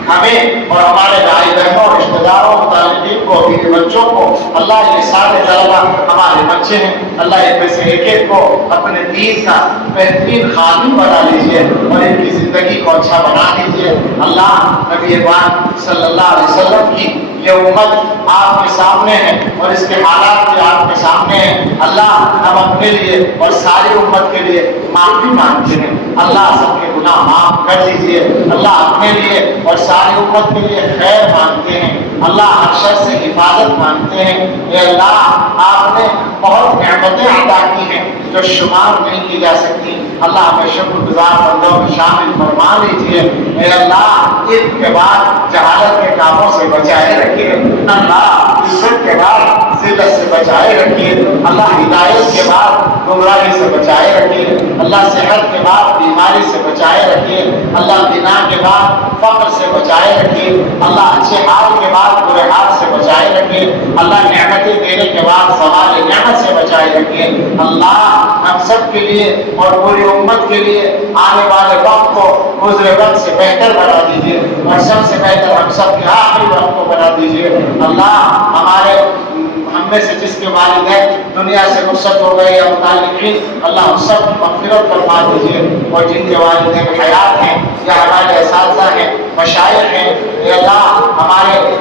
ہمیں اور ہمارے بھائی بہنوں, رشتہ داروں, متعلقین کو, بیوی بچوں کو, اللہ یہ سارے طلبہ ہمارے بچے ہیں, اللہ ان میں سے ایک ایک کو اپنے دین کا بہترین خادم بنا لیجیے اور ان کی زندگی کو اچھا بنا دیجیے. اللہ نبی پاک صلی اللہ علیہ وسلم کی یہ امت آپ کے سامنے ہے اور اس کے حالات بھی آپ کے سامنے ہیں. اللہ ہم اپنے لیے اور ساری امت کے لیے معافی مانگتے ہیں. اللہ سب کے گناہ معاف کر دیجیے. اللہ اپنے لیے اور ساری امت کے لیے خیر مانگتے ہیں. اللہ ہر شر سے حفاظت مانگتے ہیں. اے اللہ آپ نے بہت نعمتیں عطا کی ہیں جو شمار نہیں کی جا سکتی. اللہ ہمیں شکر گزار بندوں میں شامل فرما لیجیے. اے اللہ علم کے بعد جہالت کے کاموں سے بچائے رکھیے. اللہ عزت کے بعد ذلت سے بچائے رکھیے. اللہ ہدایت کے بعد گمراہی سے بچائے رکھیے. اللہ صحت کے بعد بیماری سے بچائے رکھیے. اللہ بنا کے بعد فقر سے بچائے رکھیے. اللہ اچھے حال کے بعد برے حال سے بچائے رکھیے. اللہ نعمتیں دینے کے بعد زوال نعمت سے بچائے رکھیے. اللہ ہم سب کے لیے اور پوری امت کے لیے آنے والے وقت کو گزرے وقت سے بہتر بنا دیجیے, اور سب سے بہتر ہم سب کے آخری وقت کو بنا دیجیے. اللہ ہمارے ہم میں سے جس کے والدین دنیا سے رخصت ہو گئے یا متعلقین, اللہ ہم سب کی مغفرت فرما دیجیے. اور جن کے والدین حیات ہیں یا ہمارے اساتذہ ہیں, مشائخ ہیں, اے اللہ ہمارے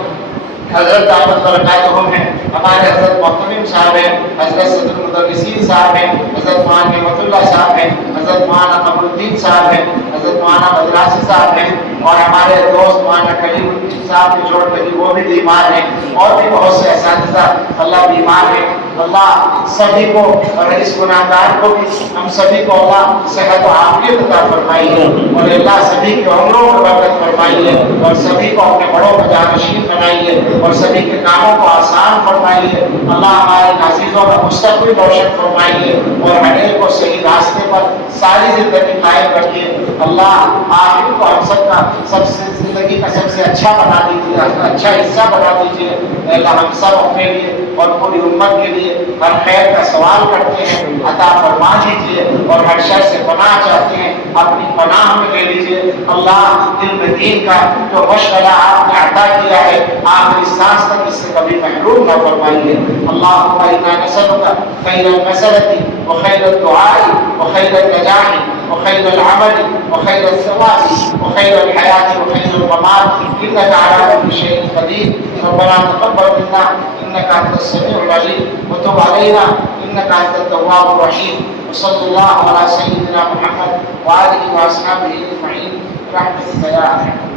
حضرت دعوت برکاتہم ہیں, ہمارے حضرت محتمم صاحب ہیں, حضرت صدر المدرسین صاحب ہیں, حضرت مولانا نعمت اللہ صاحب ہیں, حضرت مولانا قمر الدین صاحب ہیں, حضرت مولانا مدراسی صاحب ہیں, اور ہمارے دوست مولانا کلیم الدین صاحب کی جوڑ لگی وہ بھی بیمار ہیں, اور بھی بہت سے اساتذہ اللہ بیمار ہیں. اللہ سبھی کو اور اس گناہ گار کو بھی ہم سبھی کو اللہ صحت و عافیت عطا فرمائیے, اور اللہ سبھی کے عمروں میں برکت فرمائیے, اور سبھی کو اپنے بڑوں کا جانشین بنائیے, اور سبھی کے کاموں کو آسان فرمائیے. اللہ ہمارے عزیزوں کا مستقبل روشن فرمائیے, اور ہر ایک کو صحیح راستے پر ساری زندگی قائم رکھیے. اللہ آخر کو ہم سب کا سب سے زندگی کا سب سے اچھا بنا دیجیے, اچھا حصہ بنا دیجیے. اللہ ہم سب اپنے لیے اور پوری امت کے لیے ہر خیر کا سوال کرتے ہیں, عطا فرما دیجیے, اور ہر شر سے پناہ چاہتے ہیں, اپنی پناہ میں لے لیجیے. اللہ علم دین کا جو مشغلہ آپ نے عطا کیا ہے آخری سانس تک اس سے کبھی محروم نہ فرمائیے. اللہم انا نسألک خیر المسألة وخیر الدعاء وخیر النجاح وخیر العمل وخیر الثواب وخیر الحیاة وخیر الممات انك على كل شيء قدیر. ربنا تقبل منا انك انت السميع العليم وتب علينا انك انت التواب الرحيم. وصلى الله على سيدنا محمد وآله وأصحابه أجمعين برحمتك يا أرحم